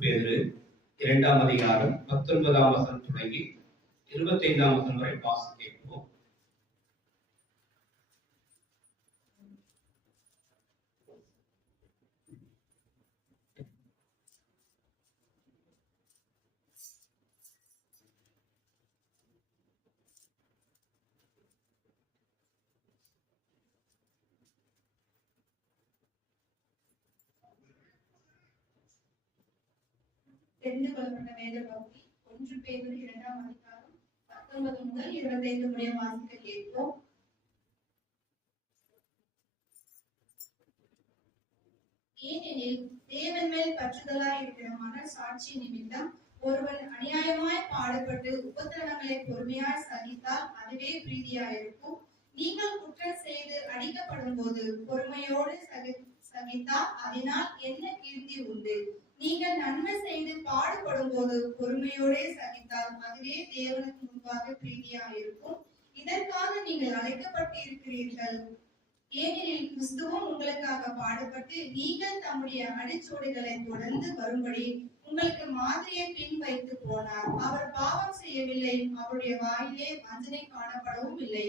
பேதுரு 2ஆம் அதிகாரம் 19ஆம் வசனம் தொடங்கி 25ஆம் வசனம் வரை வாசிக்க கேட்போம். தெரிந்து கொள்ளப்பட்ட வேத பகுதி 1 பேதுரு 2ஆம் அதிகாரம் 19 முதல் 25 முடிய வாசிக்க கேட்போம். ஏனெனில் தேவன் மேல் பற்றுதலாய் இருக்கிற மனசாட்சி நிமித்தம் ஒருவன் அநியாயமாய் பாடுபட்டு உபத்திரவங்களை பொறுமையாய் சகித்தால் அதுவே பிரீதியாயிருக்கும். நீங்கள் குற்றம் செய்து அடிக்கப்படும் போது பொறுமையோடு சகித்தால் அதனால் என்ன கீர்த்தி உண்டு? நீங்கள் நன்மை செய்து பாடுபடும் போது பொறுமையோட சகித்தால் அதுவே தேவனுக்கு முன்பாக பிரீதியாயிருக்கும். இதற்காக நீங்கள் அழைக்கப்பட்டு இருக்கிறீர்கள். ஏனெனில் கிறிஸ்துவும் உங்களுக்காக பாடுபட்டு நீங்கள் தம்முடைய அடிச்சோடுகளை தொடர்ந்து வரும்படி உங்களுக்கு மாதிரியை பின் வைத்து போனார். அவர் பாவம் செய்யவில்லை, அவருடைய வாயிலே வஞ்சனை காணப்படவும் இல்லை.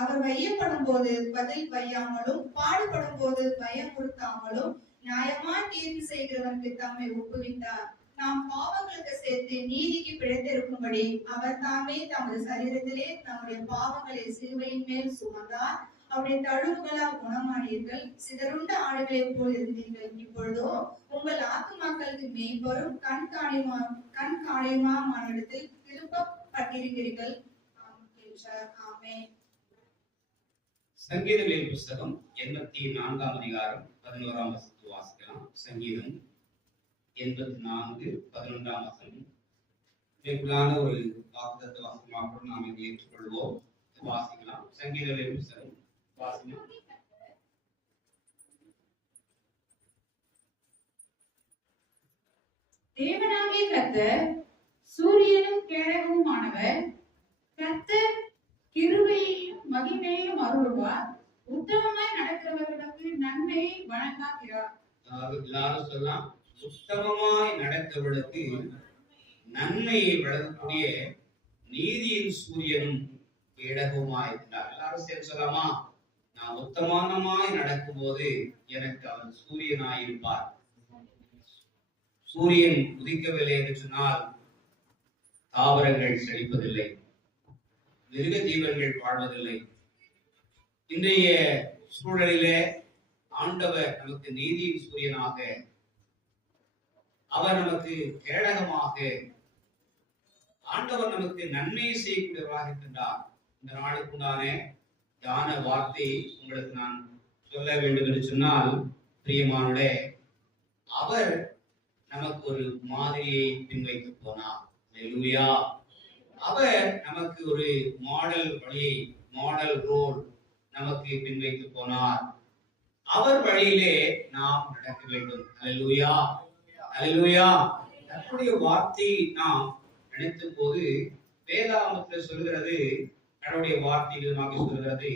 அவர் வையப்படும் போது பதில் வையாமலும் பாடுபடும் போது பயமுறுத்தாமலும் நியாயமாய் தீர்ப்பு செய்கிறவனுக்கு தம்மை ஒப்புவித்தார். நாம் பாவங்களுக்கு சேர்த்து நீதிக்கு பிழைத்திருக்கும்படி அவர் தாமே தமது சரீரத்திலே நம்முடைய பாவங்களை சிலுவையின் மேல் சுமந்தார். அவருடைய தழுவுகளால் குணமானீர்கள். சிதறுண்ட ஆடுகளை போல் இருந்தீர்கள். இப்பொழுதோ உங்கள் ஆத்துமாக்களுக்கு மேய்ப்பரும் கண்காணியுமான இடத்தில் திருப்பப்பட்டிருக்கிறீர்கள். ஆமென். சங்கீதங்களின் புஸ்தகம் 84ஆம் அதிகாரம் 11ஆம் வசனத்தை வாசிக்கலாம். சங்கீதம் 84:11ஆம் வசனம். இதற்குள்ளான ஒரு வாக்குத்தத்த வசனமாக நாம் இதை ஏற்றுக்கொள்வோம். வாசிக்கலாம். சங்கீதங்களின் புஸ்தகம் வாசிக்கலாம். தேவனாகிய கர்த்தர் சூரியனும் கேடகமுமானவர். கர்த்தர் கிருபையையும் மகிமையையும் அருள்வார். உத்தமமாய் நடக்கிறவர்களுக்கு நன்மையை வழங்காகிறார். எல்லாரும் சொல்லலாம். உத்தமமாய் நடக்கிறவர்களுக்கு நன்மையை வழங்கக்கூடிய நீதியின் சூரியனும் கேடகமாய் இருக்கிறார். எல்லாரும் சேர்ந்து சொல்லலாமா? நான் உத்தமமாய் நடக்கும் போது எனக்கு அவர் சூரியனாய் இருப்பார். சூரியன் உதிக்கவில்லை என்று சொன்னால் தாவரங்கள் செழிப்பதில்லை, மிருக ஜீவன்கள் வாழ்வதில்லை. இன்றைய சூழலிலே ஆண்டவர் நமக்கு நீதியின் சூரியனாக, அவர் நமக்கு கேடகமாக, ஆண்டவர் நமக்கு நன்மை செய்யக்கூடியவராக இருக்கின்றார். இந்த நாளுக்குண்டான ஞான வார்த்தை உங்களுக்கு நான் சொல்ல வேண்டும் என்று சொன்னால், பிரியமானே, அவர் நமக்கு ஒரு மாதிரியை பின்வைத்து போனார். அல்லேலூயா. அவர் நமக்கு ஒரு மாடல் வழியை, மாடல் ரோல் நமக்கு பின்வைத்து போனார். அவர் வழியிலே நாம் நடக்க வேண்டும். அல்லேலூயா, அல்லேலூயா. நம்முடைய வார்த்தையை நாம் நினைக்கும் போது வேதாகமத்தில் சொல்கிறது, கடவுளுடைய வார்த்தை விதமாக சொல்கிறது,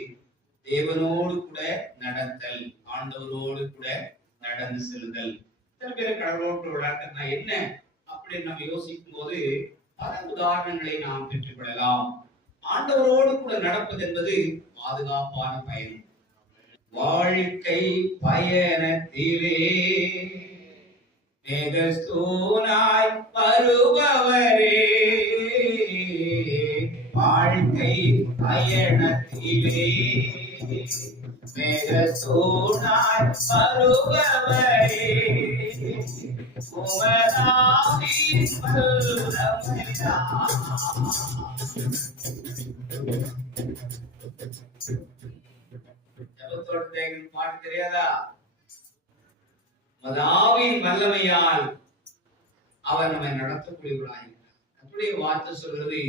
தேவனோடு கூட நடத்தல், ஆண்டவரோடு கூட நடந்து செல்லுதல். சில பேர் கடவுளோடு விளையாட்டுனா என்ன அப்படின்னு நம்ம யோசிக்கும் போது பல உதாரணங்களை நாம் பெற்றுக்கொள்ளலாம். ஆண்டவரோடு கூட நடப்பது என்பது பாதுகாப்பான பயணம். வாழ்க்கை பயணத்திலே மேகஸ்தூனாய் வருபவரே, வாழ்க்கை பயணத்திலே மேகஸ்தூனாய் வருபவரே, உமதாவின் வல்லமைதான். பாட்டு தெரியாதா? மதாவின் வல்லமையால் அவர் நம்மை நடத்தக்கூடியவராய். நம்முடைய வார்த்தை சொல்றது,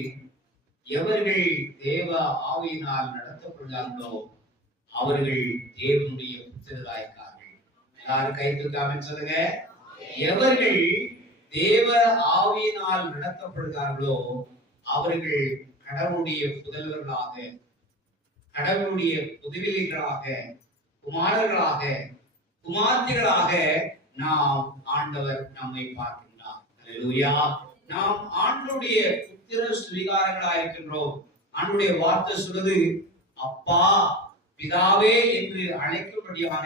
எவர்கள் தேவ ஆவியினால் நடத்தப்படுகிறார்களோ அவர்கள் தேவனுடைய புத்திரராயிருக்கார்கள். எல்லாரும் கை தூக்காம சொல்லுங்க. எவர்கள் தேவ ஆவியினால் நடத்தப்படுகிறார்களோ அவர்கள் கடவுளுடைய புதல்வர்களாக, கடவுளுடைய புதுவிலிகளாக, குமாரர்களாக, குமார்த்திகளாக நாம் ஆண்டவர் நம்மை பார்க்கின்றார். அல்லேலூயா. நாம் ஆண்டவருடைய புத்திர சுவிகாரங்களாக இருக்கின்றோம். ஆண்டவருடைய வார்த்தை சொல்லுது, அப்பா பிதாவே என்று அழைக்கும்படியான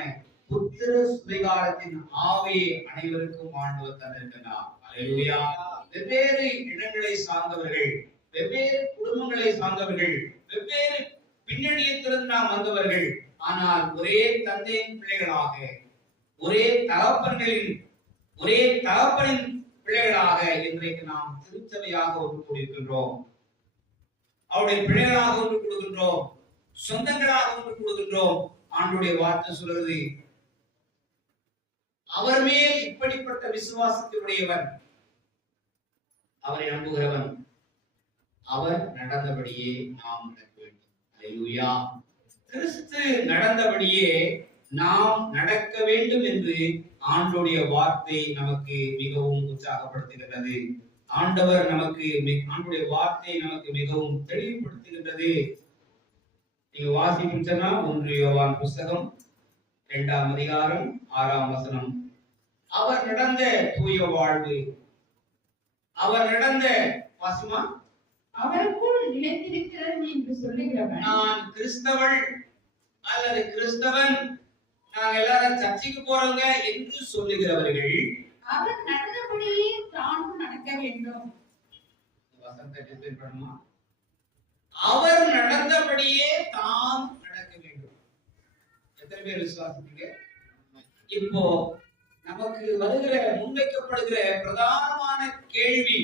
புத்திர சுவிகாரத்தின் ஆவியை அனைவருக்கும் ஆண்டவர் தந்திருக்கிறார். அல்லேலூயா. வெவ்வேறு இடங்களை சார்ந்தவர்கள், வெவ்வேறு குடும்பங்களை சார்ந்தவர்கள், வெவ்வேறு பின்னணியத்திலிருந்து நாம் வந்தவர்கள், ஆனால் ஒரே தந்தையின் பிள்ளைகளாக, ஒரே தகப்பனின் பிள்ளைகளாக இன்றைக்கு நாம் திருச்சபையாக ஒன்று கூடியிருக்கின்றோம். அவருடைய பிள்ளைகளாக ஒன்று கூடுகின்றோம், சொந்தங்களாக ஒன்று கூடுகின்றோம். ஆண்டுடைய வார்த்தை சொல்கிறது, அவர் மேல் இப்படிப்பட்ட விசுவாசத்தினுடையவன், அவரை நம்புகிறவன், அவர் நடந்தபடியே நாம் நடக்க வேண்டும். அல்லேலூயா. கிறிஸ்து நடந்தபடியே நாம் நடக்க வேண்டும் என்று ஆண்டவருடைய வார்த்தை நமக்கு மிகவும் உற்சாகப்படுத்துகின்றது. ஆண்டவருடைய வார்த்தை நமக்கு மிகவும் தெளிவுபடுத்துகின்றது. நீங்க வாசிக்கும் சொன்னா 1 யோவான் புஸ்தகம் 2ஆம் அதிகாரம் 6ஆம் வசனம். அவர் நடந்த தூய வாழ்வு, அவர் நடந்த வாசிமா, அவருக்குள் நிலைத்திருக்கிறார் என்று சொல்லுகிறவன், நான் கிறிஸ்தவள் அல்லது கிறிஸ்தவன், நாங்க எல்லாரும் சர்ச்சைக்கு போறோங்க என்று சொல்லுகிறவர்கள் அவர் நடந்தபடியே தானும் நடக்க வேண்டும். வசனத்தை டிஸ்பிளே பண்ணுமா? அவர் நடந்தபடியே தாம் நடக்க வேண்டும். எத்தனை பேர் விசுவாசிக்கிறீங்க? இப்போ நமக்கு வருகிற முன்வைக்கப்படுகிற பிரதானமான கேள்வி,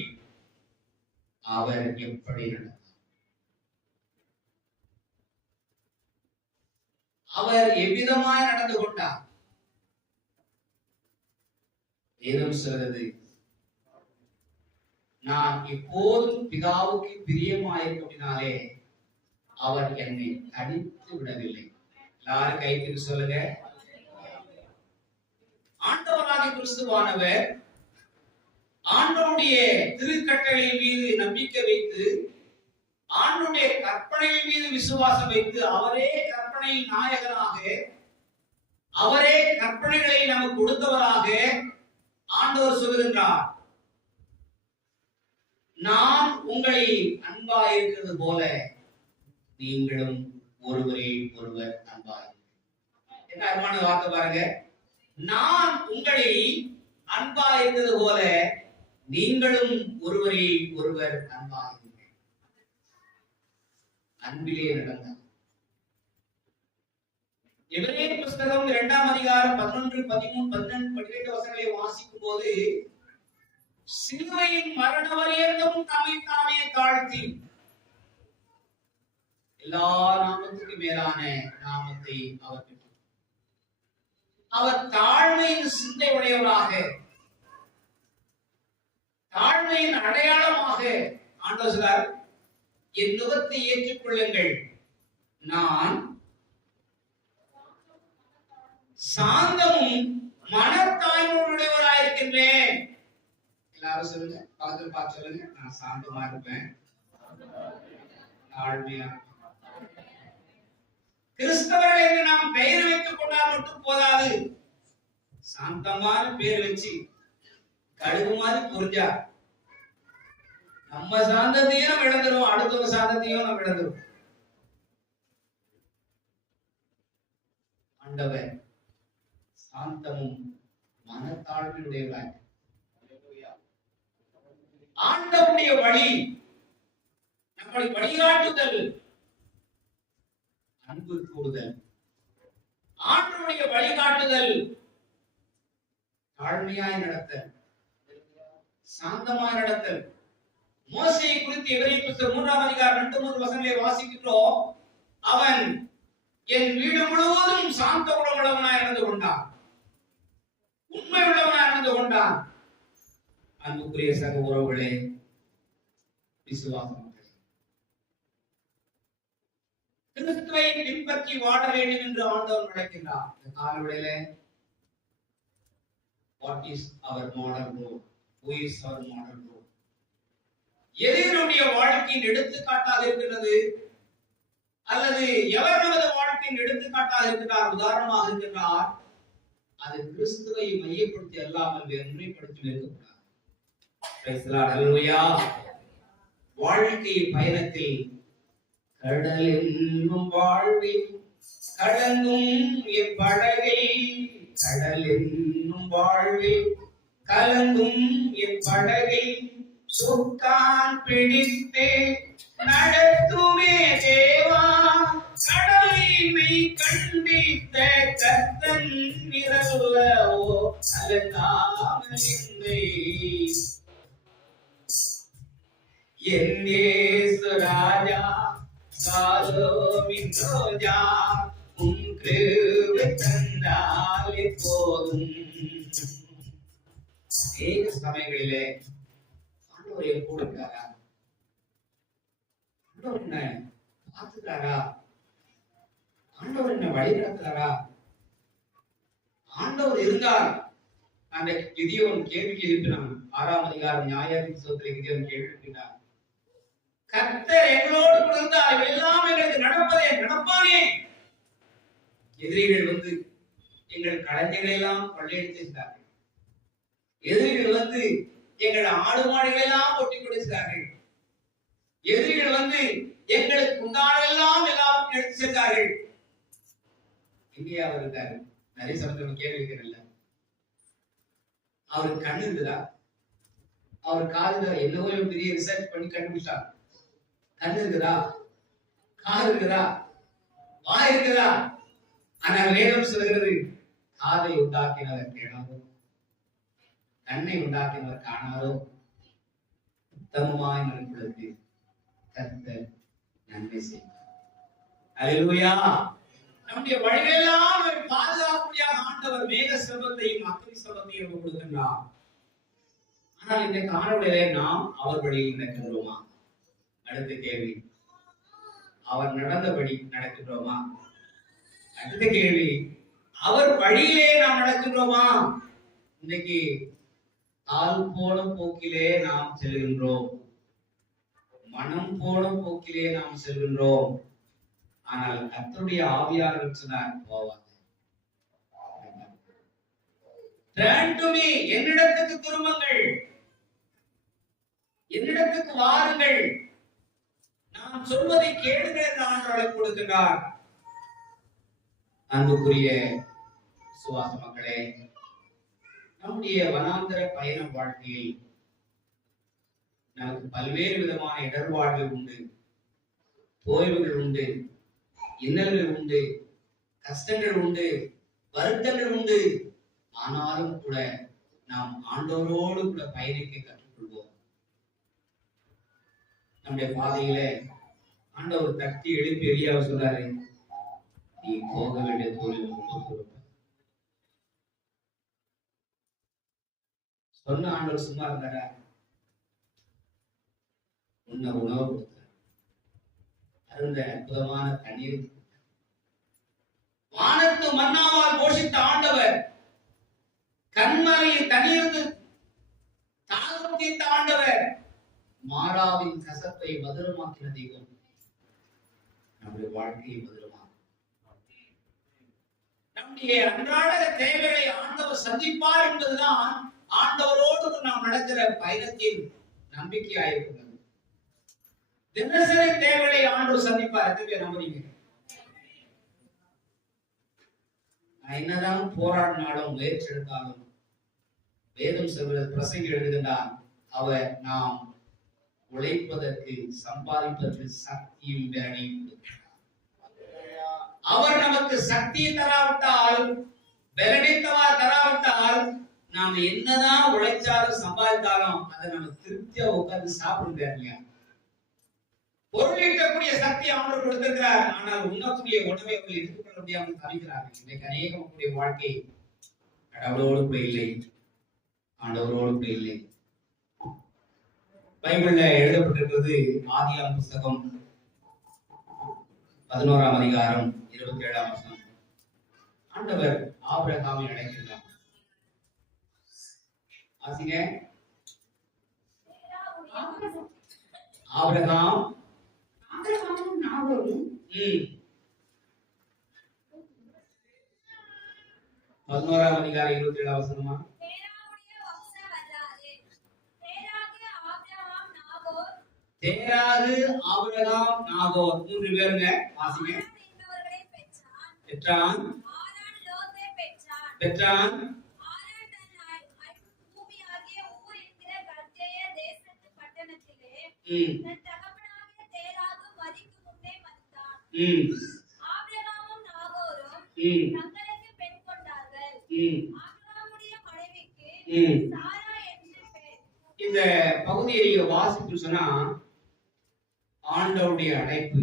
அவர் எப்படி நடந்தார்? அவர் எவ்விதமாய் நடந்து கொண்டார்? வேதம் சொல்கிறது, நான் எப்போதும் பிதாவுக்கு பிரியமாயிருப்பதினாலே அவர் என்னை தனித்து விடவில்லை. எல்லாரும் கைத்து சொல்லுங்க. ஆண்டவராகிய கிறிஸ்துவானவர் ஆண்டவருடைய திருக்கட்டளையின் மீது நம்பிக்கை வைத்து, ஆண்டவருடைய கற்பனையின் மீது விசுவாசம் வைத்து, அவரே கற்பனையின் நாயகனாக, அவரே கற்பனைகளை நமக்கு கொடுத்தவராக ஆண்டவர் சொல்லுகின்றார், நான் உங்களை அன்பாய் இருக்கிறது போல நீங்களும் ஒருவரை ஒருவர் அன்பாய். என்ன அருமையான வார்த்தை பாருங்க. நான் உங்களை அன்பாய் இருக்கிறது போல நீங்களும் ஒருவரை ஒருவர் அன்பாய். அன்பிலே நடந்தார். எபிரேயர் புஸ்தகம் 2ஆம் அதிகாரம் 11, 13, 12 வசனங்களை வாசிக்கும் போது, சிலுவையின் மரண பரியந்தம் தம்மை தானே தாழ்த்தி எல்லா நாமத்துக்கு மேலான நாமத்தை அவர் பெற்றார். அவர் தாழ்மையின் சிந்தை உடையவராக, தாழ்மையின் அடையாளமாக ஆண்டவர் சொல்றார், என் நுகத்தை ஏற்றுக்கொள்ளுங்கள், நான் சாந்தமும் மனத்தாய்மையுடையவராயிருக்கின்றேன். எல்லாரும் சொல்லுங்க, பக்கத்தில் பார்த்து சொல்லுங்க, நான் சாந்தமா இருப்பேன், தாழ்மையா இருப்பேன். கிறிஸ்தவர்கள் என்று நாம் பெயர் வைத்துக் கொண்டால் மட்டும் போதாது, சாந்தமான பேர் வச்சு கடுகு மாதிரி புரிஞ்சா நம்ம சாந்தத்தையும் நம்ம இழந்துருவோம், அடுத்த சாந்தத்தையும் நம்ம இழந்துருவோம். ஆண்டவர் சாந்தமும் மனத்தாழ்மையுடையவராய், ஆண்டவருடைய வழி நம்மளை வழிகாட்டுதல், அன்பு கூடுதல், ஆண்டவருடைய வழிகாட்டுதல், தாழ்மையாய் நடத்தல், சாந்தமாய் நடத்தல். மோசேயை குறித்து எபிரேயர் புஸ்தகம் 3ஆம் அதிகாரம் 2-3 வசனங்களை வாசிக்கிறோம். அவன் என் வீடு முழுவதும் சாந்த குணமுள்ளவனாய் நடந்து கொண்டான், உண்மை உள்ளவனாய் நடந்து கொண்டான். அன்புக்குரிய சக உறவுகளே, விசுவாசம் கிறிஸ்துவை பின்பற்றி வாழ வேண்டும் என்று ஆண்டவர் நடக்கின்றார். இந்த காலவெளியில what is our model road? Who is our model road? எது நம்முடைய வாழ்க்கையின் எடுத்துக்காட்டாக இருக்கிறது, அல்லது எவர் நமது வாழ்க்கையின் எடுத்துக்காட்டாக இருக்கிறார், உதாரணமாக இருக்கிறார்? அது கிறிஸ்துவை மையப்படுத்தி அல்லாமல் வேறு முறைப்படுத்தி இருக்கக்கூடாது. Praise the Lord. Hallelujah. வாழ்க்கை பயணத்தில் கடல் என்னும் வாழ்வில் கடந்தும் என் படகை, கடல் என்னும் வாழ்வில் கலந்தும் என் படகை சுக்கான் பிடித்து நடத்துமே தேவா. கடலினை கண்டித்த கர்த்தன் நிரல்லவோ அலங்காமல் என்னை. என் இயேசு ராஜா சாலோமின் ரோஜா, உன் கிருபை தந்தால் எப்போதும். அநேக சமயங்களிலே ஆண்டவர் என் கூட இருக்காரா, ஆண்டவர் என்ன பார்த்துட்டாரா, ஆண்டவர் என்ன வழி நடத்துறாரா, ஆண்டவர் இருந்தார். அந்த கிதியோன் கேள்விக்கு எழுப்பினான். 6ஆம் அதிகாரம் நியாயாதிபதிகளில் கிதியோன் கேள்வி எழுப்பினார். கர்த்தர் எங்களோடு கூட இருந்தார், எல்லாம் எங்களுக்கு நடப்பதே நடப்பானே. எதிரிகள் வந்து எங்கள் களஞ்சியங்களை எல்லாம் கொள்ளையடித்திருந்தார்கள். எதிரிகள் வந்து எங்கள் ஆடு மாடுகளை எல்லாம் ஒட்டி கொடுத்தார்கள். எதிரிகள் வந்து எங்களுக்கு உண்டானதெல்லாம் எல்லாரும் எடுத்து சென்றார்கள். இங்கே அவர் இருக்காரு. நிறைய சமயத்தில் கேள்வி இருக்கிறல்ல, அவருக்கு கண்ணு இருக்குதா, அவர் காதுல என்னவோ பெரிய ரிசர்ச் பண்ணி கண்டுபிடிச்சார். கண்ணு இருக்குதா, காது இருக்குதா, வாய் இருக்குதா? ஆனால் வேதம் சொல்கிறது காதை உண்டாக்கினவர் கேளாதோ, கண்ணை உண்டாக்கினவர் காணாதோ, உத்தமமாய் நடப்பதற்கு கர்த்தர் நன்மை செய்வார். அல்லேலூயா. நம்முடைய வழிகளெல்லாம் பாதுகாப்புடையாக ஆண்டவர் மேக செல்வத்தையும் அக்னி செல்வத்தையும் கொடுக்கின்றார். ஆனால் இந்த காணொளியிலே நாம் அவர் வழியில் நடக்கின்றோமா? அடுத்த கேள்வி, அவர் நடந்தபடி நடக்கின்றோமா? அடுத்த கேள்வி, அவர் வழியிலே நாம் நடக்கின்றோமா? இன்னைக்கு ஆள் போன போக்கிலே நாம் செல்கின்றோம், மனம் போன போக்கிலே நாம் செல்கின்றோம். ஆனால் கர்த்தருடைய ஆவியானவர் சொன்னார், போவாது. Turn to me, என்னிடத்துக்கு திரும்புங்கள், என்னிடத்துக்கு வாருங்கள், நான் சொல்வதை கேளுங்கள் என்று ஆண்டவர் கொடுக்கிறார். அன்புக்குரிய சுவாச மக்களே, நம்முடைய வனாந்தர பயண வாழ்க்கையில் நமக்கு பல்வேறு விதமான இடர்பாடுகள் உண்டு, தோய்வுகள் உண்டு, இன்னல்கள் உண்டு, கஷ்டங்கள் உண்டு, வருத்தங்கள் உண்டு. ஆனாலும் கூட நாம் ஆண்டவரோடு கூட பயணிக்க கற்றுக்கொள்வோம். நம்முடைய பாதையில ஆண்டவர் தட்டி எழுப்பி எலியாவை சொல்றாரு, நீ போக வேண்டிய தோல்வி சொன்ன ஆண்டவர் சும்மா இருந்தாரா? உன்ன உணவு கொடுத்தார், அருந்த அற்புதமான தண்ணீர், வானத்து மன்னாவால் போஷித்த ஆண்டவர், கண்மலையில் தண்ணீர் தாகம் தீர்த்த ஆண்டவர், மாறாவின் கசப்பை மதுரமாக்கின தெய்வம் நம்முடைய வாழ்க்கையை மதுரமாக்கும். நம்முடைய அன்றாட தேவைகளை ஆண்டவர் சந்திப்பார் என்பதுதான் ஆண்டவரோடு நாம் நடக்கிற பயணத்தின் நம்பிக்கையாயிருக்கிறது. தினசரி தேவைகளை ஆண்டவர் சந்திப்பார். எத்தனை பேர் நம்புறீங்க? என்னதான் போராடினாலும் முயற்சி எடுத்தாலும் வேதம் சொல்வது, பிரசங்கி எழுதுகின்றார், அவர் நாம் உழைப்பதற்கு சம்பாதிப்பதற்கு சக்தியும் வேலை கொடுக்கிறார். அவர் நமக்கு சக்தியை தராவிட்டால், பலனை தராவிட்டால், நாம் என்னதான் உழைச்சாலும் சம்பாதித்தாலும் அதை நம்ம திருப்தியா உட்கார்ந்து சாப்பிட முடியாது. பொருளீட்டக்கூடிய சக்தி ஆண்டவர் கொடுத்திருக்கிறார். ஆனால் உண்ணக்கூடிய உணவை அவர்கள் எடுத்துக்கொள்ள முடியாமல் தவிக்கிறார்கள். இன்றைக்கு அநேக மக்களுடைய வாழ்க்கை கடவுளோடு கூட இல்லை, ஆண்டவரோடு கூட இல்லை. பைபிள்ல எழுதப்பட்டிருக்கிறது ஆதியாகமம் புத்தகம் 11ஆம் அதிகாரம் 27ஆம் வசனம். ஆண்டவர் ஆபிரகாமை அழைக்கின்றார். ஆசிங்க, ஆபிரகாம் 11ஆம் அதிகாரம் 27 வசனமா? தேராகுடைய வம்ச வரலாறு. தேராகு, ஆபிரகாம், நாகோர். தேராகு, ஆபிரகாம், நாகோர் 3 பேருங்க. வாசிங்க. ஆரான் என்பவர்களை பெற்றான். பெற்றான். ஆரான் லோத்தை பெற்றான். பெற்றான். ஆரான் தன் பூமியாகிய ஊர் என்கிற கல்தேய தேசத்து பட்டணத்திலே தன் தகப்பனாகிய தேராகு மரிக்கு முன்னே மரித்தான். ஆபிரகாமும் நாகோரும் தங்களுக்கு பெண் கொண்டார்கள். ஆபிரகாமுடைய மனைவிக்கு சாரா என்று பெயர். இந்த பகுதியை நீங்க வாசித்து சொன்னா ஆண்டவருடைய அழைப்பு,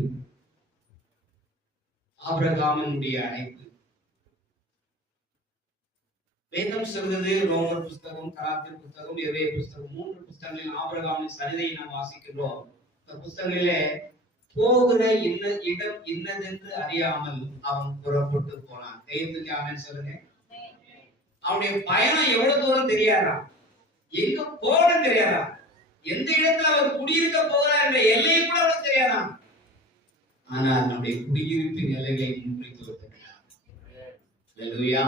ஆபிரகாமினுடைய அழைப்பு. வேதம் சொல்றது ரோமர் புஸ்தகம், கலாத்தியர் புஸ்தகம், எபிரேய புஸ்தகம் 3 புஸ்தகங்களில் ஆபிரகாமின் சரிதையை நாம் வாசிக்கின்றோம். இந்த புஸ்தகங்களிலே போகிற இடம் இன்னதென்று அறியாமல் அவன் புறப்பட்டு போனான். கையெழுத்துக்கு ஆமென் சொல்லுங்க. அவனுடைய பயணம் எவ்வளவு தூரம் தெரியாதா, எங்க போகணும் தெரியாதா, எந்த இடத்துல அவர் குடியிருக்க போகிறார் என்ற எல்லையை கூட அவனுக்கு தெரியாதா. ஆனால் நம்முடைய குடியிருப்பின் எல்லைகளை முன்வைத்து வருகிறார். அல்லேலூயா.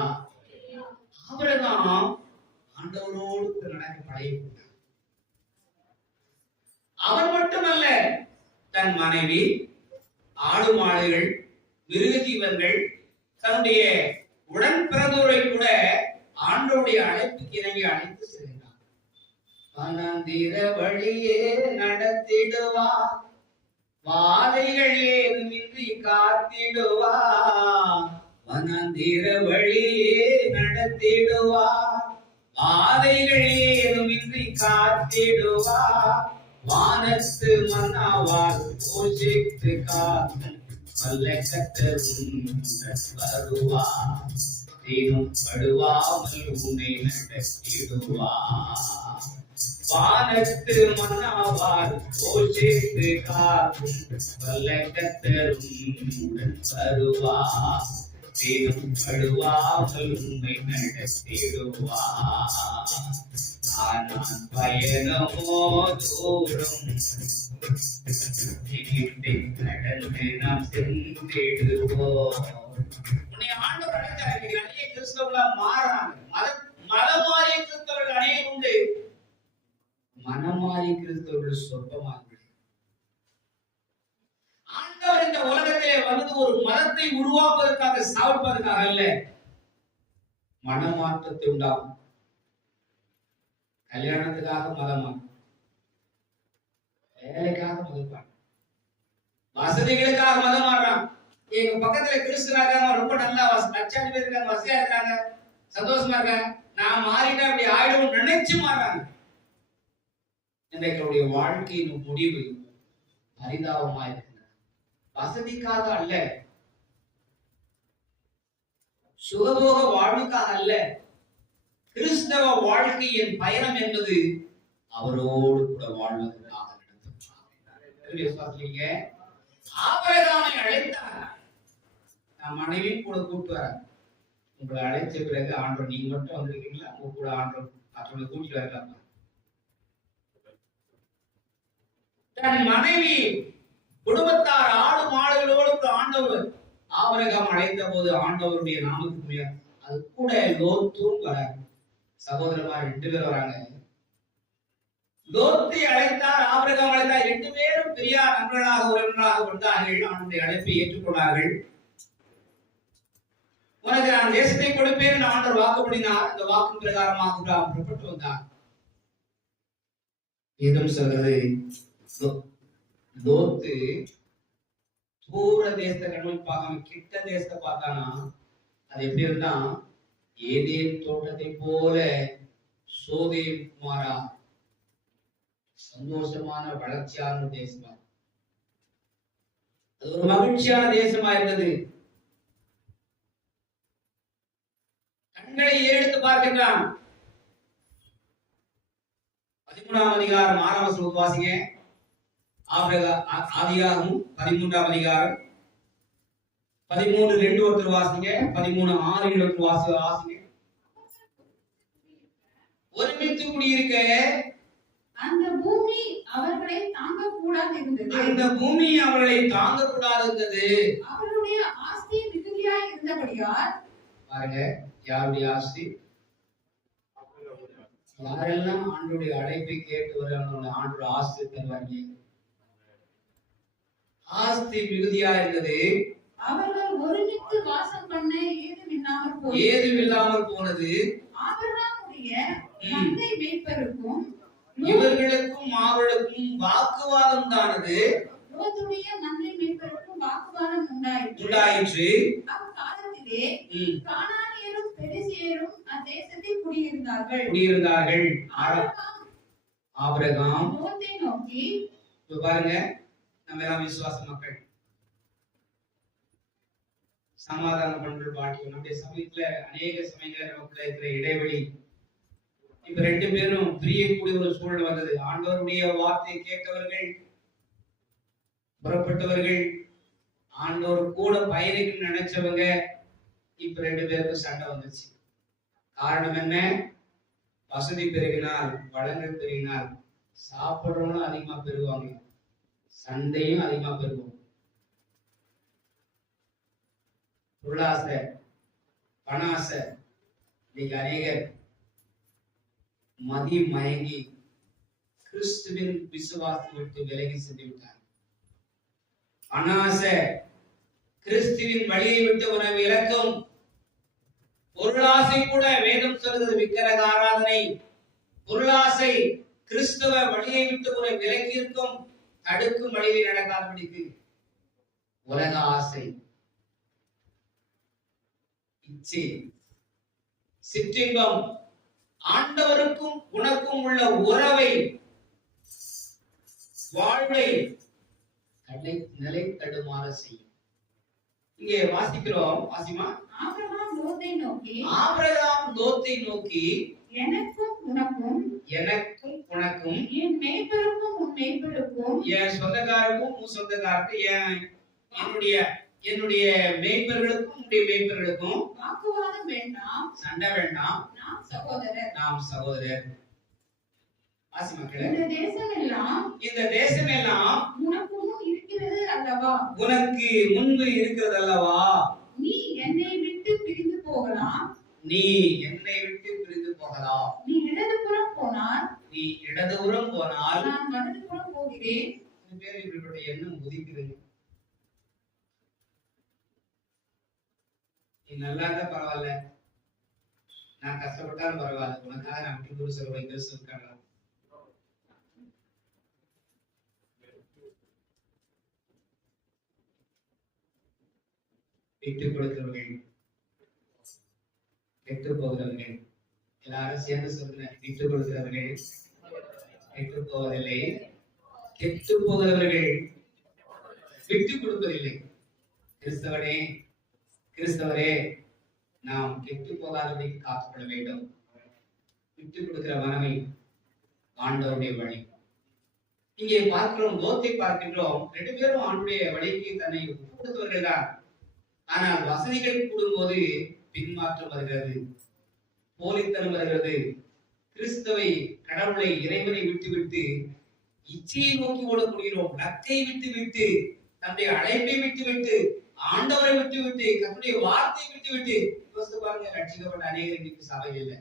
ஆபிரகாம் ஆண்டவரோடு நடக்க பழகிவிட்டார். அவர் மட்டுமல்ல, தன் மனைவி, ஆடு மாடுகள், மிருக ஜீவன்கள், தன்னுடைய உடன் பிறந்தோரை கூட ஆண்டவருடைய அழைப்புக்கு இணங்கி அழைத்து செல்கிறார். வனாந்திர வழியே நடத்திடுவார், வாதைகள் ஏதுமின்றி காத்திடுவார். வனாந்திர வழியே நடத்திடுவார், வாதைகள் ஏதுமின்றி காத்திடுவார். வானத்து மன்னாவால் போஷித்து காக்கும் வல்ல கர்த்தரும் வருவார். தீனும் படுவாமல் உன்னை நடத்திடுவார். வானத்து மன்னாவால் போஷித்து காக்கும் வல்ல கர்த்தரும் வருவார். தீனும் படுவாமல் உன்னை நடத்திடுவார். ஆனால் பயணமோ தூரம், கடந்து நாம் சென்றிடுவோம். உன்னை ஆண்டவர் அழைத்தார். அநேக கிறிஸ்தவர்களா மாறாங்க. மதம் மாறிய கிறிஸ்தவர்கள் அநேகம் உண்டு. மனம் மாறிய கிறிஸ்தவர்கள் சொற்பமாக. ஆண்டவர் இந்த உலகத்திலே வந்து ஒரு மதத்தை உருவாக்குவதற்காக, சாவிப்பதற்காக அல்ல, மனமாற்றத்தை உண்டாகும். கல்யாணத்துக்காக மதமா, வேலைக்காக மதம், வசதிகளுக்காக மதம் மாறுறான். எங்க பக்கத்துல கிறிஸ்துவ ரொம்ப நல்லா லட்சாதி பேர் இருக்காங்க, வசதியா இருக்காங்க, சந்தோஷமா இருக்காங்க, நான் மாறிட்டா அப்படி ஆயிடும் நினைச்சு மாறாங்க. இன்றைக்கு வாழ்க்கையின் முடிவு பரிதாபமா இருக்கு. வசதிக்காக அல்ல, சுகபோக வாழ்வுக்காக அல்ல, கிறிஸ்தவ வாழ்க்கையின் பயணம் என்பது அவரோடு கூட வாழ்வதற்காக நடத்துகிறாங்க. ஆபிரகாமை அழைத்தார், நான் மனைவி கூட கூப்பிட்டு வர. உங்களை அழைச்ச பிறகு ஆண்டவர் நீங்க மட்டும் வந்திருக்கீங்களா, உங்க கூட ஆண்டவர் மற்றவங்களை கூட்டிட்டு வரலாம். தன் மனைவி குடும்பத்தார் ஆடு மாடுகளோடு ஆண்டவர் ஆபிரகாம் அழைத்த போது ஆண்டவருடைய நாமத்துக்கு முடியாது. அது கூட லோத்தும் வராங்க. சகோதரமார் 2 பேர் வராங்க. லோத்தை அழைத்தார், ஆபிரகாம் அழைத்தார். 2 பேரும் பெரியார் நண்பர்களாக உறவினர்களாக வந்தார்கள். அவனுடைய அழைப்பை ஏற்றுக்கொண்டார்கள். உனக்கு நான் தேசத்தை கொடுப்பேன் ஆண்டவர் வாக்குப்படினார். அந்த வாக்கு பிரகாரமாக புறப்பட்டு வந்தார். ஏதும் சொல்றது, லோத்து தூர தேசத்தை கண்ணுக்கு பார்க்காம கிட்ட தேசத்தை பார்த்தானா, அது எப்படி இருந்தா ஏதேன் தோட்டத்தை போல சோதேம் குமாரா சந்தோஷமான வளர்ச்சியான தேசமா, அது ஒரு மகிழ்ச்சியான தேசமா இருந்தது. கண்களை எடுத்து பார்க்கின்றான். 13ஆம் அதிகாரம் 6ஆம் வசனம் வாசிங்க. ஆதியாகமம் 13ஆம் அதிகாரம் 13:2 ஒருத்தர் வாசிங்க, 13:6 ஒருத்தர் வாசிங்க. ஒருமித்து குடியிருக்க அந்த பூமி அவர்களை தாங்க கூடாது இருந்தது. அந்த பூமி அவர்களை தாங்க கூடாது இருந்தது. அவருடைய ஆஸ்தி மிகுதியாய் இருந்தபடியால் பாருங்க, யாருடைய ஆஸ்தி? யாரெல்லாம் ஆண்டுடைய அழைப்பை கேட்டு வர்றாங்களோ ஆண்டு ஆஸ்தி தருவாங்க. ஆஸ்தி மிகுதியா இருந்தது. அவர்கள் ஒருமித்து வாசம் பண்ண ஏதுமில்லாமல் போனது. ஆபிரகாமுடைய மந்தை மேய்ப்பருக்கும் இவர்களுக்கும் அவர்களுக்கும் வாக்குவாதம் தானது. லோத்துடைய மந்தை மேய்ப்பருக்கும் வாக்குவாதம் உண்டாயிற்று. அக்காலத்திலே கானானியரும் பெரிசியரும் அத்தேசத்தில் குடியிருந்தார்கள். ஆபிரகாம் லோத்தை நோக்கி, பாருங்க, நம்ம எல்லாம் விசுவாச மக்கள், சமாதானம் பண்ற பாட்டி. நம்முடைய சமயத்துல அநேக சமயங்கள் நமக்குள்ள இருக்கிற இடைவெளி, இப்ப ரெண்டு பேரும் பிரியக்கூடிய ஒரு சூழல் வந்தது. ஆண்டவருடைய வார்த்தை கேட்டவர்கள், புறப்பட்டவர்கள், ஆண்டவர் கூட பயணிக்க நினைச்சவங்க, இப்ப ரெண்டு பேருக்கும் சண்டை வந்துச்சு. காரணம் என்ன? வசதி பெருகினால், வளங்கள் பெருகினால், சாப்பிடுறவங்களும் அதிகமா பெருகுவாங்க, சண்டையும் அதிகமா பெருகும். பொருளாசை, பண ஆசை, இன்னைக்கு அநேகர் மதி மயங்கி கிறிஸ்துவின் விசுவாசத்தை விட்டு விலகி சென்று விட்டார். அனாசை கிறிஸ்துவின் வழியை விட்டு உணவு இழக்கும். பொருளாசை கூட வேதம் சொல்கிறது விக்கிரக ஆராதனை. பொருளாசை கிறிஸ்துவ வழியை விட்டு உன்னை விலகி இருக்கும், தடுக்கும் வழியை நடக்காதபடிக்கு. உலக ஆசை, இச்சை, சிற்றின்பம், ஆண்டவருக்கும் உனக்கும் உள்ள உறவை, வாழ்வை நிலை தடுமாற செய்யும். இங்கே வாசிக்கிறோம், வாசிமா. ஆபிரகாம் லோத்தை நோக்கி, எனக்கும் உனக்கும் என் மேய்ப்பருக்கும் உன் மேய்ப்பருக்கும், என் சொந்தக்காரருக்கும் உன் சொந்தக்காரருக்கும், என்னுடைய மேய்ப்பர்களுக்கும் உன்னுடைய மேய்ப்பர்களுக்கும் வாக்குவாதம் வேண்டாம், சண்டை வேண்டாம், நாம் சகோதரர். ஆசி மக்களே, இந்த தேசம் எல்லாம் உனக்கு முன் இருக்கிறது அல்லவா, உனக்கு முன்பு இருக்கிறது அல்லவா. நீ என்னை விட்டு பிரிந்து போகலாம், நீ இடதுபுறம் போனால் நான் வலதுபுறம் போகிறேன். இப்படிப்பட்ட எண்ணம் உதிக்குதுங்க. நீ நல்லா இருந்தா பரவாயில்ல, நான் கஷ்டப்பட்டாலும் பரவாயில்ல, உனக்காக நான் விட்டு கொடுத்து சொல்ல வைக்க. விட்டுக் கொடுக்கிறவர்கள், கெட்டு போகிறவர்கள், எல்லாரும் சேர்ந்து சொல்லுங்க, விட்டுக் கொடுக்கிறவர்கள் கெட்டு போவதில்லை, கெட்டு போகிறவர்கள் விட்டுக் கொடுப்பதில்லை. கிறிஸ்தவரே, நாம் கெட்டு போகாதபடி காத்துக்கொள்ள வேண்டும். விட்டுக் கொடுக்கிற மனமை ஆண்டவருடைய வழி. இங்கே பார்க்கிறோம், லோத்தை பார்க்கின்றோம். ரெண்டு பேரும் ஆண்டுடைய வழிக்கு தன்னை கொடுத்தவர்கள் தான். ஆனால் வசதிகள் கூடும்போது பின்மாற்றம் வருகிறது, போலித்தனம் வருகிறது. கிறிஸ்தவை, கடவுளை, இறைவனை விட்டுவிட்டு இச்சையை நோக்கி ஓடக்கூடியோம். லக்கை விட்டு, தன்னுடைய அழைப்பை விட்டு, ஆண்டவரை விட்டு, தன்னுடைய வார்த்தையை விட்டு யோசித்து பாருங்க. ரட்சிக்கப்பட்ட அநேகர் இன்னைக்கு சபையில் இல்லை,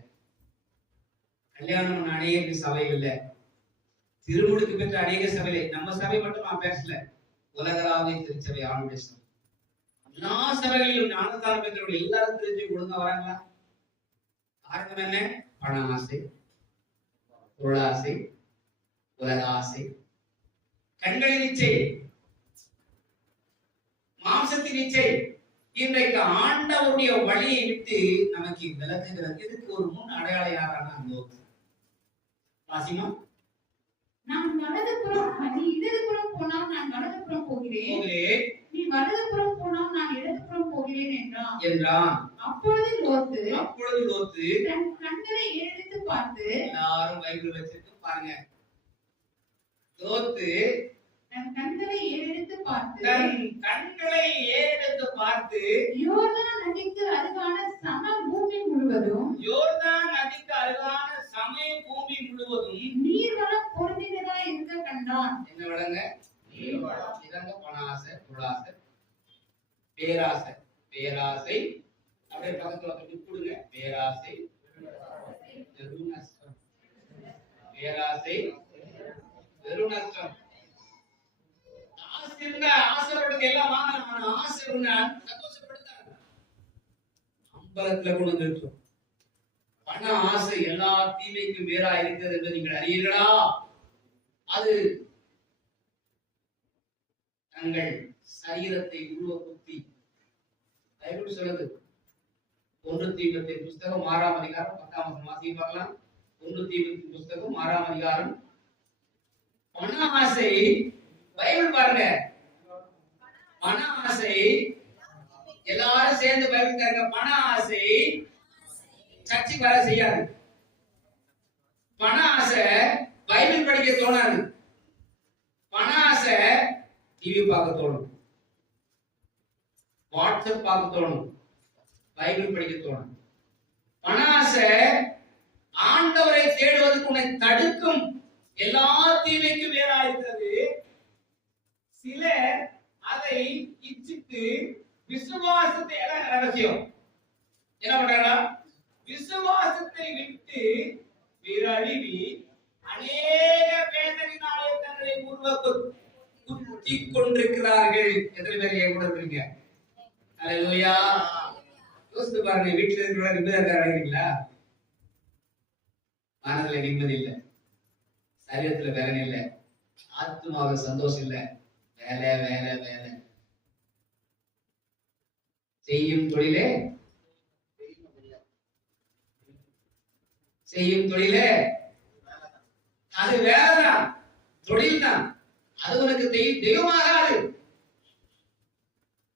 கல்யாணம் அநேகருக்கு சபையில் இல்லை, திருமுழுக்கு பெற்ற அநேக சபையிலே. நம்ம சபை மட்டும் நான் பேசல, உலகளாவிய திருச்சபை, ஆளுடைய சபை, எல்லா சபைகளிலும் ஞானஸ்தானம் பெற்றவர்கள் எல்லாரும் தெரிஞ்சு ஒழுங்கா வராங்களா? காரணம் என்ன? பண ஆசை, பொருளாசை, உலக ஆசை, கண்களின் இச்சை, மாம்சத்தின் இச்சை. இன்றைக்கு ஆண்டவருடைய வழியை விட்டு நமக்கு விலக்குகிறது. இதுக்கு ஒரு முன் அடையாளம் யாரான வாசிமா. நான் வலதுபுறம், நீ இடதுபுறம் போனால் நான் வலதுபுறம் போகிறேன், நீ வலதுபுறம் போனால் நான் இடதுபுறம் போகிறேன் என்றான். அப்பொழுது லோத்து தன் கண்களை ஏறெடுத்து பார்த்து, எல்லாரும் பைபிள் வச்சிட்டு பாருங்க. லோத்து தன் கண்களை ஏறெடுத்து பார்த்து யோர்தான் நதிக்கு அருகான சம பூமி முழுவதும் நீர்வளம் பொருந்தினதா இருக்க கண்டான். என்ன வளங்க? நீர்வளம். பண ஆசை, பொருளாசை, பேராசை. அப்படியே பக்கத்துல பேராசை பெரும் நஷ்டம். பேராசை பெரும் நஷ்டம். ஆசை இருந்தா ஆசைப்பட்டது எல்லாம் வாங்கலாம். ஆனா ஆசை இருந்தா சந்தோஷப்படுத்தாது. அம்பலத்துல கொண்டு வந்துருக்கோம். பண ஆசை எல்லா தீமைக்கும் வேறா இருக்கிறது என்று நீங்கள் அறியீர்களா? அது தங்கள் சரீரத்தை உருவ குத்தி பைபிள் சொல்லுது. 1 தீமோத்தேயு புஸ்தகம் 6ஆம் அதிகாரம் 10ஆம் வசனம் வாசிக்க பார்க்கலாம். 1 தீமோத்தேயு புஸ்தகம் 6ஆம் அதிகாரம். பண ஆசை பைபிள் பாருங்க. பண ஆசை எல்லாரும் சேர்ந்து பைபிள் கேட்க. பண ஆசை சர்ச்சைக்கு வர செய்யாது. பண ஆசை பைபிள் படிக்க தோணாது. பண ஆசை டிவி பார்க்க தோணும், வாட்ஸ்அப் பார்க்க தோணும், பைபிள் படிக்க தோணும். பண ஆசை ஆண்டவரை தேடுவதற்கு உன்னை தடுக்கும். எல்லா தீமைக்கும் வேறா இருக்கிறது. சிலர் அதை இச்சித்து விசுவாசத்தை ரகசியம் என்ன பண்றாங்க? விசுவாசத்தை விட்டு விரழுவி அநேக வேதனையினாலே தங்களை குத்தி கொண்டிருக்கிறார்கள். எத்தனை பேர் என் கூட இருக்கீங்க? அல்லேலூயா. யோசித்து பாருங்க. வீட்டுல இருக்கிற நிம்மதியா இருக்கிறீங்களா? மனதுல நிம்மதி இல்லை, சரீரத்துல வேலை இல்லை, ஆத்மாவில் சந்தோஷம் இல்லை. வேலை வேலை வேலை. செய்யும் தொழிலே அது வேலைதான், தொழில் தான். அது உனக்கு தெய்வமாகாது.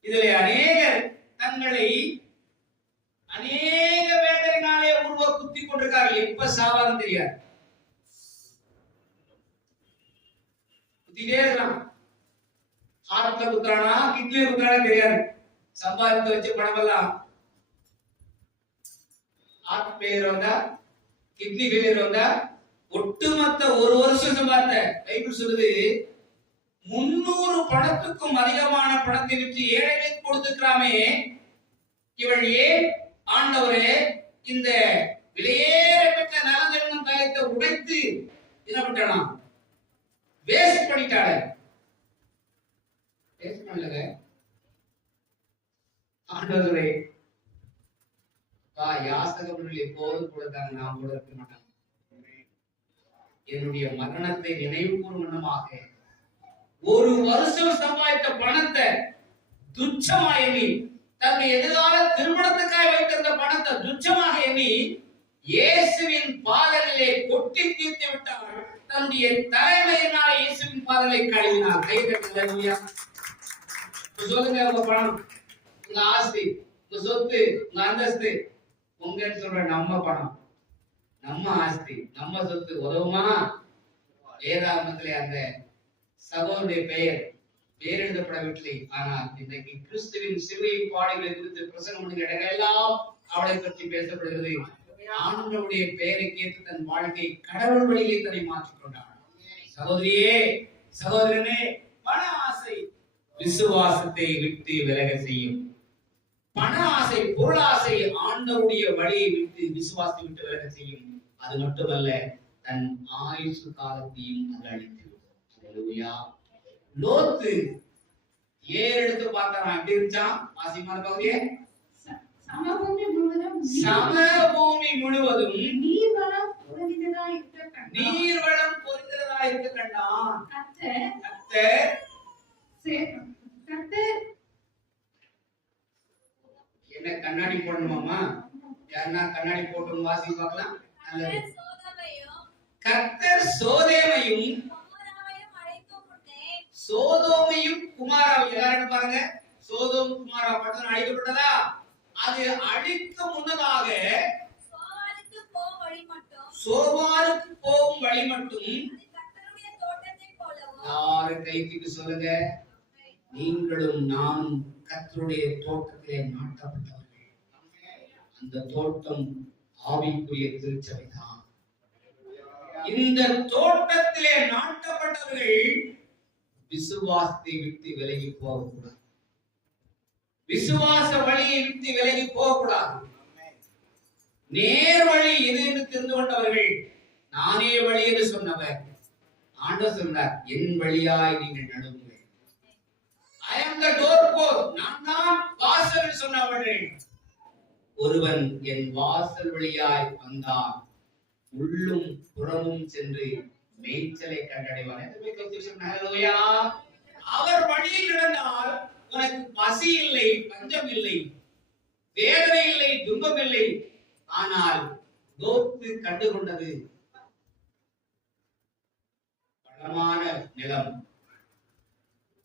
இதிலே அநேகர் தங்களை அநேக வேதனையினாலே உருவ குத்தி கொண்டிருக்கார்கள். எப்ப சாவான்னு தெரியாது. குத்திட்டே இருக்கலாம். ஹார்ட்ல குத்துறானா கிட்னில குத்துறானா தெரியாது. சம்பாதித்து வச்ச பணமெல்லாம் ஹார்ட் ஃபெயிலியர் வந்தா, கிட்னி ஃபெயிலியர் வந்தா, ஒட்டுமொத்த ஒரு வருஷம் சம்பாதித்த பைபிள் சொல்லுது 300 பணத்துக்கும் அதிகமான பணத்தை விற்று ஏழைகளுக்கு கொடுத்துக்கிறாமே, இவள் ஏன் ஆண்டவரே இந்த விலையேறப்பட்ட நலதென்னும் காயத்தை உடைத்து என்ன பண்ணிட்டானா? வேஸ்ட் பண்ணிட்டாளே. வேஸ்ட் பண்ணலங்க. ஆண்டவரே யாசகர்கள் எப்போதும் கூட தாங்க, நாம் கூட இருக்க மாட்டாங்க. என்னுடைய மரணத்தை நினைவு கூறும் வண்ணமாக ஒரு வருஷம் சம்பாதித்த பணத்தை துச்சமா எண்ணி, தன்னை எதிர்கால திருமணத்துக்காக வைத்திருந்த பணத்தை துச்சமாக எண்ணி இயேசுவின் பாதங்களிலே கொட்டி தீர்த்து விட்டார். தன்னுடைய தலைமையினால் இயேசுவின் பாதங்களை கழுவினார். கைதட்டலையா? சொல்லுங்க. உங்க பணம், உங்க ஆஸ்தி, உங்க சொத்து, உங்க அந்தஸ்து உங்கன்னு சொல்ற நம்ம பணம், நம்ம ஆஸ்தி, நம்ம சொத்து உதவுமா? வேதாகமத்திலே அந்த சகோதரனுடைய பெயர் எழுதப்படவில்லை. ஆனால் இன்றைக்கு கிறிஸ்துவின் சிலுவை பாடுகளை குறித்து பிரசங்கம் பண்ணுகிற இடங்களெல்லாம் அவளை பற்றி பேசப்படுகிறது. ஆண்டவருடைய பெயரை கேட்டு தன் வாழ்க்கை கடவுள் வழியிலே தன்னை மாற்றிக் கொண்டார். சகோதரியே, சகோதரனே, பண ஆசை விசுவாசத்தை விட்டு விலக செய்யும். பண ஆசை, பொருளாசை ஆண்டவருடைய வழியை விட்டு விசுவாசத்தை விட்டு விலக செய்யும். அது மட்டுமல்ல, தன் ஆயுசு காலத்தையும் அது அழித்து. லோத்து எடுத்து பார்த்தான். எப்படி இருந்துச்சான்? வாசிமான பகுதியே. சமபூமி முழுவதும் நீர்வளம் பொருந்தினதா இருக்க கண்டான். என்ன கண்ணாடி போடணுமாமா? யாருன்னா கண்ணாடி போட்டு வாசி பார்க்கலாம். கர்த்தர் சோதோமையும் குமாராவையும் எல்லாரும் பாருங்க. சோதோம் குமாரா பட்டணம் அழிக்கப்பட்டதா? அது அழிக்க முன்னதாக சோவாருக்கு போகும் வழி மட்டும் யாரு கைக்கு சொல்லுங்க. நீங்களும் நானும் கர்த்தருடைய தோட்டத்திலே நாட்டப்பட்டவர்கள். அந்த தோட்டம் ஆவிக்குரிய திருச்சபைதான். இந்த தோட்டத்திலே நாட்டப்பட்டவர்கள் விசுவாசத்தை விட்டு விலகி போகக்கூடாது. விசுவாச வழியை விட்டு விலகி போகக்கூடாது. நேர் வழி எது என்று தெரிந்து கொண்டவர்கள், நானே வழி என்று சொன்னவர். ஆண்டவர் சொன்னார், என் வழியாய் நீங்கள் நடுங்கள். I am the doorpost. நான் தான் வாசல் சொன்னவர்கள். ஒருவன் என் வாசல் வழியாய் வந்தான், உள்ளும் புறமும் சென்று மேய்ச்சலை கண்டடைவான். ஹல்லேலூயா. அவர் வழியில் நடந்தால் உனக்கு பசி இல்லை, பஞ்சம் இல்லை, வேதனை இல்லை, துன்பம் இல்லை. ஆனால் லோத்து கண்டுகொண்டது வளமான நிலம்,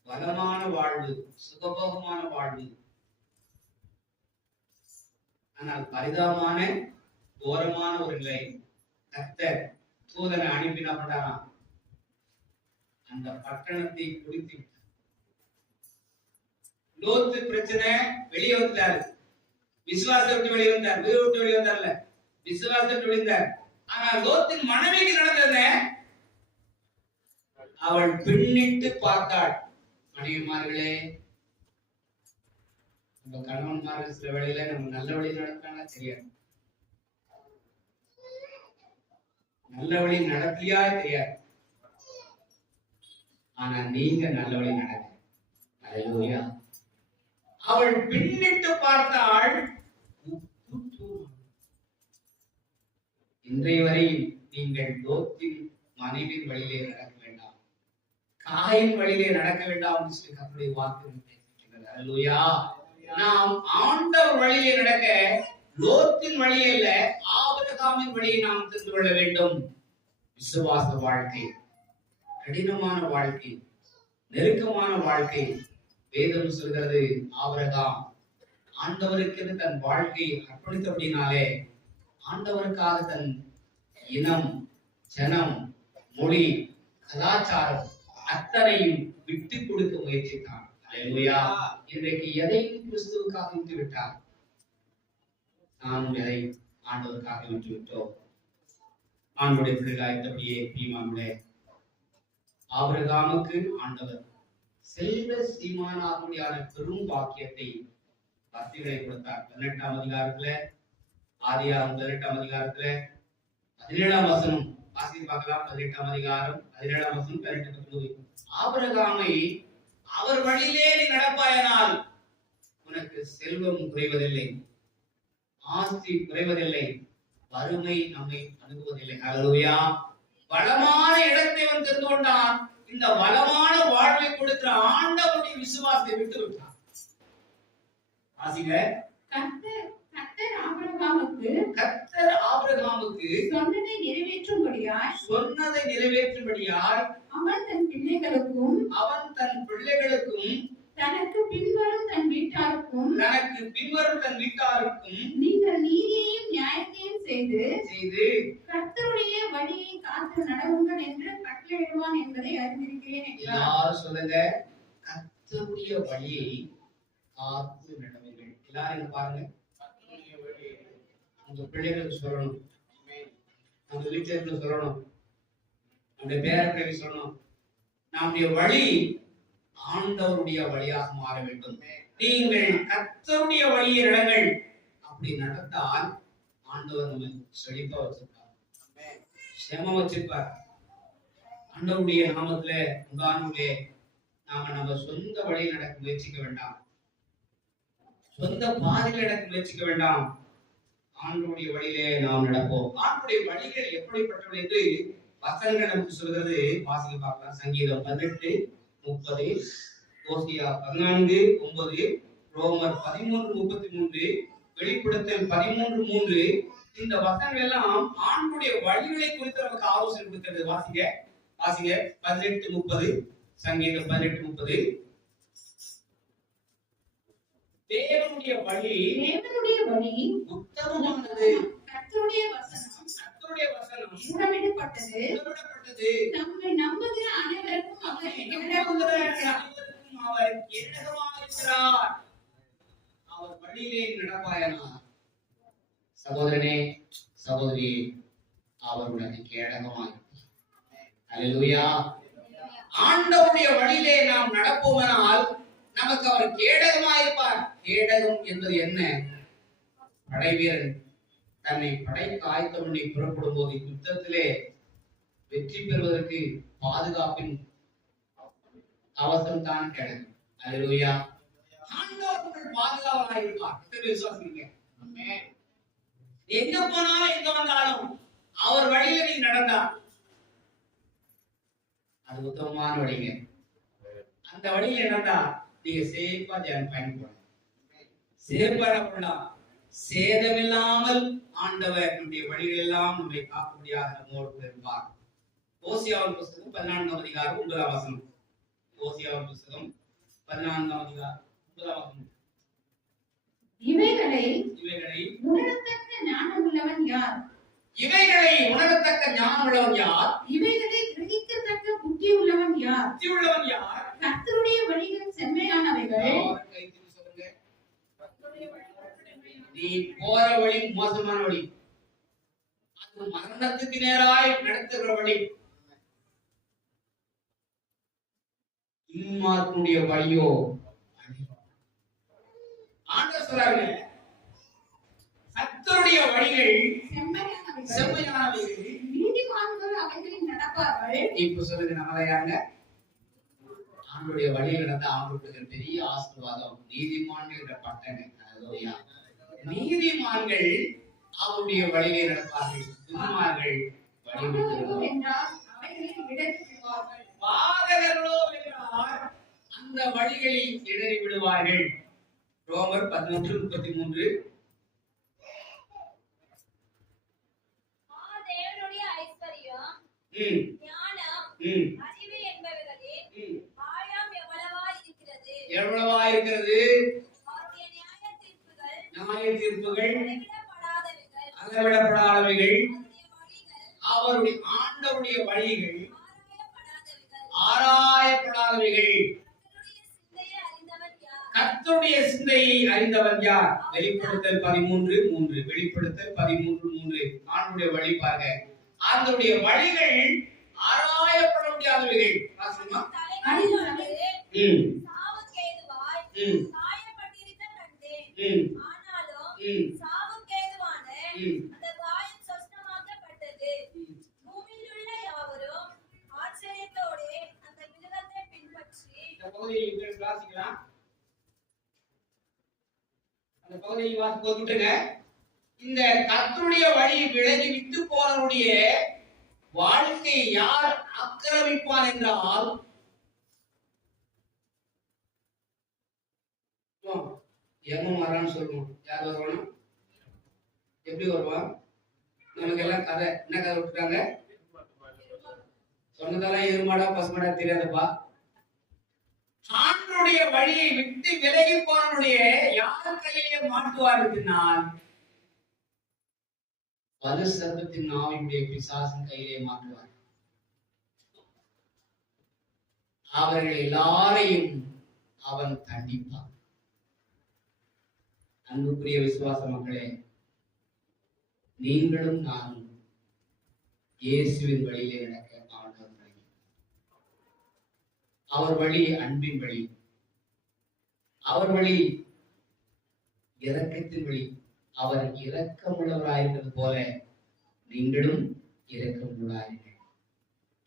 வளமான வாழ்வு, சுகபோகமான வாழ்வு. ஆனால் பரிதாபமான கோரமான ஒரு நிலை. கர்த்தர் தூதனை அனுப்பினா பண்றாராம், அந்த பட்டணத்தை குடித்து விட்டார். லோத்து பிரச்சனை வெளியே வந்தார், விசுவாசத்தை விட்டு வெளியே வந்தார், வீடு விட்டு வெளியே வந்தார்ல, விசுவாசத்தை விட்டு வெளிந்தார். ஆனால் லோத்தின் மனைவிக்கு நடந்தது, அவள் பின்னிட்டு பார்த்தாள். மனைவிமார்களே, நம்ம கணவன்மார்கள் சில வேளையில நம்ம நல்ல வழியில் நடக்கானா தெரியாது, நல்ல வழி நடக்கலையா தெரியாது. ஆனா நீங்க நல்ல வழி நடக்க. ஹல்லேலூயா. அவள் பின்னிட்டு பார்த்தாள். இன்றைய வரை நீங்கள் லோத்தின் மனைவியின் வழியிலே நடக்க வேண்டாம், காயின் வழியிலே நடக்க வேண்டாம் என்று சொல்லி கர்த்தருடைய வாக்கு இருக்கிறது. ஹல்லேலூயா. நாம் ஆண்டவர் வழியிலே நடக்க, லோத்தின் வழியே இல்ல, ஆபிரகாமின் வழியை நாம் தெரிந்து கொள்ள வேண்டும். விசுவாச வாழ்க்கை, கடினமான வாழ்க்கை, நெருக்கமான வாழ்க்கை. வேதம் சொல்கிறது, ஆபிரகாம் ஆண்டவருக்கு தன் வாழ்க்கையை அர்ப்பணித்தபடினாலே ஆண்டவருக்காக தன் இனம், ஜனம், மொழி, கலாச்சாரம் அத்தனையும் விட்டு கொடுக்க முயற்சித்தான். ஹல்லேலூயா. இன்றைக்கு எதையும் கிறிஸ்துவுக்காக விட்டு விட்டார், நானும் எதை ஆண்டவருக்காக விட்டு விட்டோம். ஆண்டவருடைய பிள்ளைகளாய்த்தபடியே பிரியமானவர்களே, ஆபிரகாமுக்கு ஆண்டவர் செல்வ சீமானாகுடியான பெரும் பாக்கியத்தை, பக்திகளை கொடுத்தார். 18ஆம் அதிகாரத்துல, ஆதியாகமம் 18ஆம் அதிகாரத்துல 17ஆம் வசனம் வாசித்து பார்க்கலாம். 18ஆம் அதிகாரம் 17ஆம் வசனம் 18-19. ஆபிரகாமை அவர் வழியிலே நீ நடப்பாயனால் உனக்கு செல்வம் குறைவதில்லை, ஆஸ்தி குறைவதில்லை, வறுமை நம்மை அணுகுவதில்லை. ஹல்லேலூயா. வளமான இடத்தை அவன் தெரிந்து கொண்டான். இந்த வளமான வாழ்வை கொடுக்கிற ஆண்டவருடைய விசுவாசத்தை விட்டு விட்டான். ஆசிங்க, கர்த்தர் ஆபிரகாமுக்கு சொன்னதை நிறைவேற்றும்படியாய் அவன் தன் பிள்ளைகளுக்கும் தனக்கு பின்வரும் தன் வீட்டாருக்கும் நீங்கள் நீதியையும் நியாயத்தையும் செய்து கர்த்தருடைய வழியை காத்து நடவுங்கள் என்று கட்டளையிடுவான் என்பதை அறிந்திருக்கிறேன் என்றார். சொல்லுங்க, கர்த்தருடைய வழியை காத்து நடவுங்கள். எல்லாரும் பாருங்க, உங்க பிள்ளைகளுக்கு சொல்லணும், நம்ம வீட்டில் சொல்லணும், நம்முடைய பேரப்பிள்ளைக்கு சொல்லணும், நம்முடைய வழி ஆண்டவருடைய வழியாக மாற வேண்டும். நீங்கள் கர்த்தருடைய வழியை நடங்கள். அப்படி நடந்தால் ஆண்டவர் நம்ம செழிப்பா வச்சிருப்பார், சேம வச்சிருப்பார். ஆண்டவருடைய நாமத்துல உண்டானே நம்ம சொந்த வழியில் நடக்க முயற்சிக்க வேண்டாம், சொந்த பாதையில் நடக்க முயற்சிக்க வேண்டாம். ஆண்டவருடைய வழியிலே நாம் நடப்போம். ஆண்டவருடைய வழிகள் எப்படிப்பட்டவை என்று வசனங்கள் நமக்கு சொல்கிறது. வாசிக்க பார்க்கலாம். சங்கீதம் 18:30, ஓசியா 14:9, ரோமர் 13:33, வெளிப்படுத்தல் 13:3. இந்த வசனங்கள் எல்லாம் ஆண்டவருடைய வழிகளை குறித்து நமக்கு ஆலோசனை கொடுக்கிறது. வாசிங்க 18:30, சங்கீதம் 18:30. தேவனுடைய வழி உத்தமமானது, கர்த்தருடைய வசனம் உடன்பட்டது. நம்மை நம்புகிற அனைவருக்கும் அவர் கேடகமாயிருக்கிறார். அவர் வழியிலே நடப்பாயனார். சகோதரனே, சகோதரி, அவர் உனக்கு கேடகமாய். ஹல்லேலூயா. ஆண்டவருடைய வழியிலே நாம் நடப்போமானால் நமக்கு அவர் கேடகமாயிருப்பார். கேடகம் என்பது என்ன? படைவீரன் தன்னை படைக்க ஆயத்தம் பண்ணி புறப்படும் போது யுத்தத்திலே வெற்றி பெறுவதற்கு பாதுகாப்பின் அவசரம் தான் கிடையாது. அல்லேலூயா. ஆண்டவர் உங்கள் பாதுகாவலாக இருப்பார். எத்தனை விசுவாசிங்க? ஆமென். எங்க போனாலும் எங்க வந்தாலும் அவர் வழியில நீங்க நடந்தா அது உத்தமமான வழிங்க. அந்த வழியில நடந்தா நீங்க சேஃபா பயன்படலாம். சேஃபா பண்ணலாம். சேதமில்லாமல் ஆண்டவர் நம்முடைய வழிகள் எல்லாம் நம்மை காக்கும்படியாக நம்மோடு இருப்பார். ஓசியாவின் புஸ்தகம் 14ஆம் அதிகாரம் 9ஆம் வசனம். ஓசியாவின் புஸ்தகம் 14ஆம் அதிகாரம் 9ஆம் வசனம். இவைகளை இவைகளை உணரத்தக்க ஞானம் உள்ளவன் யார்? இவைகளை உணரத்தக்க ஞானம் உள்ளவன் யார்? இவைகளை கிரகிக்கத்தக்க புத்தி உள்ளவன் யார்? புத்தி உள்ளவன் யார்? கர்த்தருடைய வழிகள் செம்மையானவைகள். நீ போற வழி மோசமான வழி, அது மரணத்துக்கு நேராய் நடத்துகிற வழி. இன்மார்க்குடைய வழியோ ஆண்டவர் சொல்றாங்க, கர்த்தருடைய வழிகள் செம்மையானவைகள், நீதிமான்கள் அவைகளில் நடப்பார்கள். இப்ப சொல்லுங்க, நம்மள யாருங்க? ஆண்டவருடைய வழியில் நடந்த ஆண்டவருக்கு பெரிய ஆசீர்வாதம். நீதிமான்கள் என்ற பட்டங்க. நீதிமான்கள் அவருடைய வழியை நடப்பார்கள். துன்மார்கள் பாதகர்களோ என்றால் அந்த வழிகளில் இடறி விடுவார்கள். ரோமர் 11:33. தேவனுடைய ஐஸ்வர்யம், ஞானம், அறிவு என்பவைகளில் ஆழம் எவ்வளவாய் இருக்கிறது. அவருடைய நியாய தீர்ப்புகள் அளவிடப்படாதவைகள். அவருடைய ஆண்டவருடைய வழிகள் ஆராயப்படாதவைகள். கர்த்தருடைய சிந்தையை அறிந்தவன் யார்? வெளிப்படுத்தல் 13:3. வெளிப்படுத்தல் 13:3. ஆண்டவருடைய வழி பாருங்க. ஆண்டவருடைய வழிகள் ஆராயப்பட முடியாதவைகள். வாசிமா. அந்த காயம் சொஸ்தமாக்கப்பட்டது. பூமியில் உள்ள யாவரும் ஆச்சரியத்தோடு அந்த மிருகத்தை பின்பற்றி. இந்த பகுதியை வாசிக்கலாம். அந்த பகுதியை வாசி போட்டுங்க. இந்த கர்த்தருடைய வழி விலகி விட்டு போனவருடைய வாழ்க்கை யார் ஆக்கிரமிப்பான் என்றால், எவன் வரான்னு சொல்லணும். யார் வருவானா? எப்படி வருவான்? நமக்கு எல்லாம் கதை. என்ன கதை விட்டுட்டாங்க? சொன்னதெல்லாம் எருமாடா பசுமாடா தெரியாதப்பா. ஆண்டவருடைய வழியை விட்டு விலகி போனவருடைய யார் கையிலே மாட்டுவாருனால், வலு சர்வத்தின் ஆவியுடைய பிசாசின் கையிலே மாட்டுவார். அவர்கள் எல்லாரையும் அவன் தண்டிப்பான். அன்புக்குரிய விசுவாச மக்களே, நீங்களும் நானும் இயேசுவின் வழியிலே நடக்க ஆண்டவர் வழி. அவர் வழி அன்பின் வழி. அவர் வழி இரக்கத்தின் வழி. அவர் இரக்கமுள்ளவராயிருக்கிறது போல நீங்களும் இரக்கமுள்ளவராயிருங்கள்.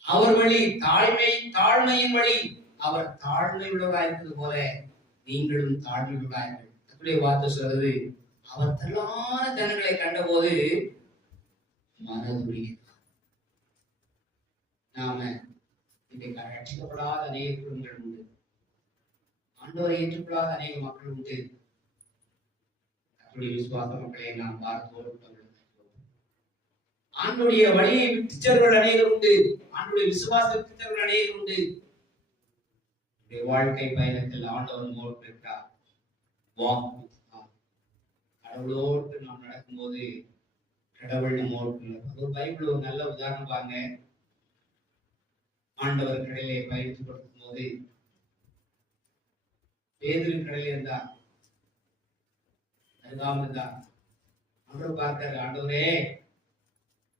அவர் வழி தாழ்மையின் வழி. அவர் தாழ்மை உள்ளவராயிருக்கிறது போல நீங்களும் தாழ்மை உள்ளவராயிருங்கள். வார்த்தை சொல்றது, அவர் திரளான ஜனங்களை கண்டபோது மனதுருகினார். நாம இன்றைக்கு ரட்சிக்கப்படாத அநேக குடும்பங்கள் உண்டு. ஆண்டவரை ஏற்றுக்கொள்ளாத அநேக மக்கள் உண்டு. அவருடைய விசுவாச மக்களை நாம் பார்த்தோடு ஆண்டுடைய வழியை விட்டுச்சவர்கள் அநேகர் உண்டு. ஆண்டுடைய விசுவாச விட்டுச்சவர்கள் அநேகர் உண்டு. வாழ்க்கை பயணத்தில் ஆண்டவர் மோடு இருக்கிறார். கடவுளோடு நாம் நடக்கும்போது கடவுள் நம்மோடு. பைபிள் ஒரு நல்ல உதாரணம் பாருங்க. ஆண்டவர் கடலிலே பயணித்துக் கொடுக்கும் போது பேதுரு கடலில் இருந்தார், அருகாமல் இருந்தார். ஆண்டவர் பார்த்தாரு, ஆண்டவரே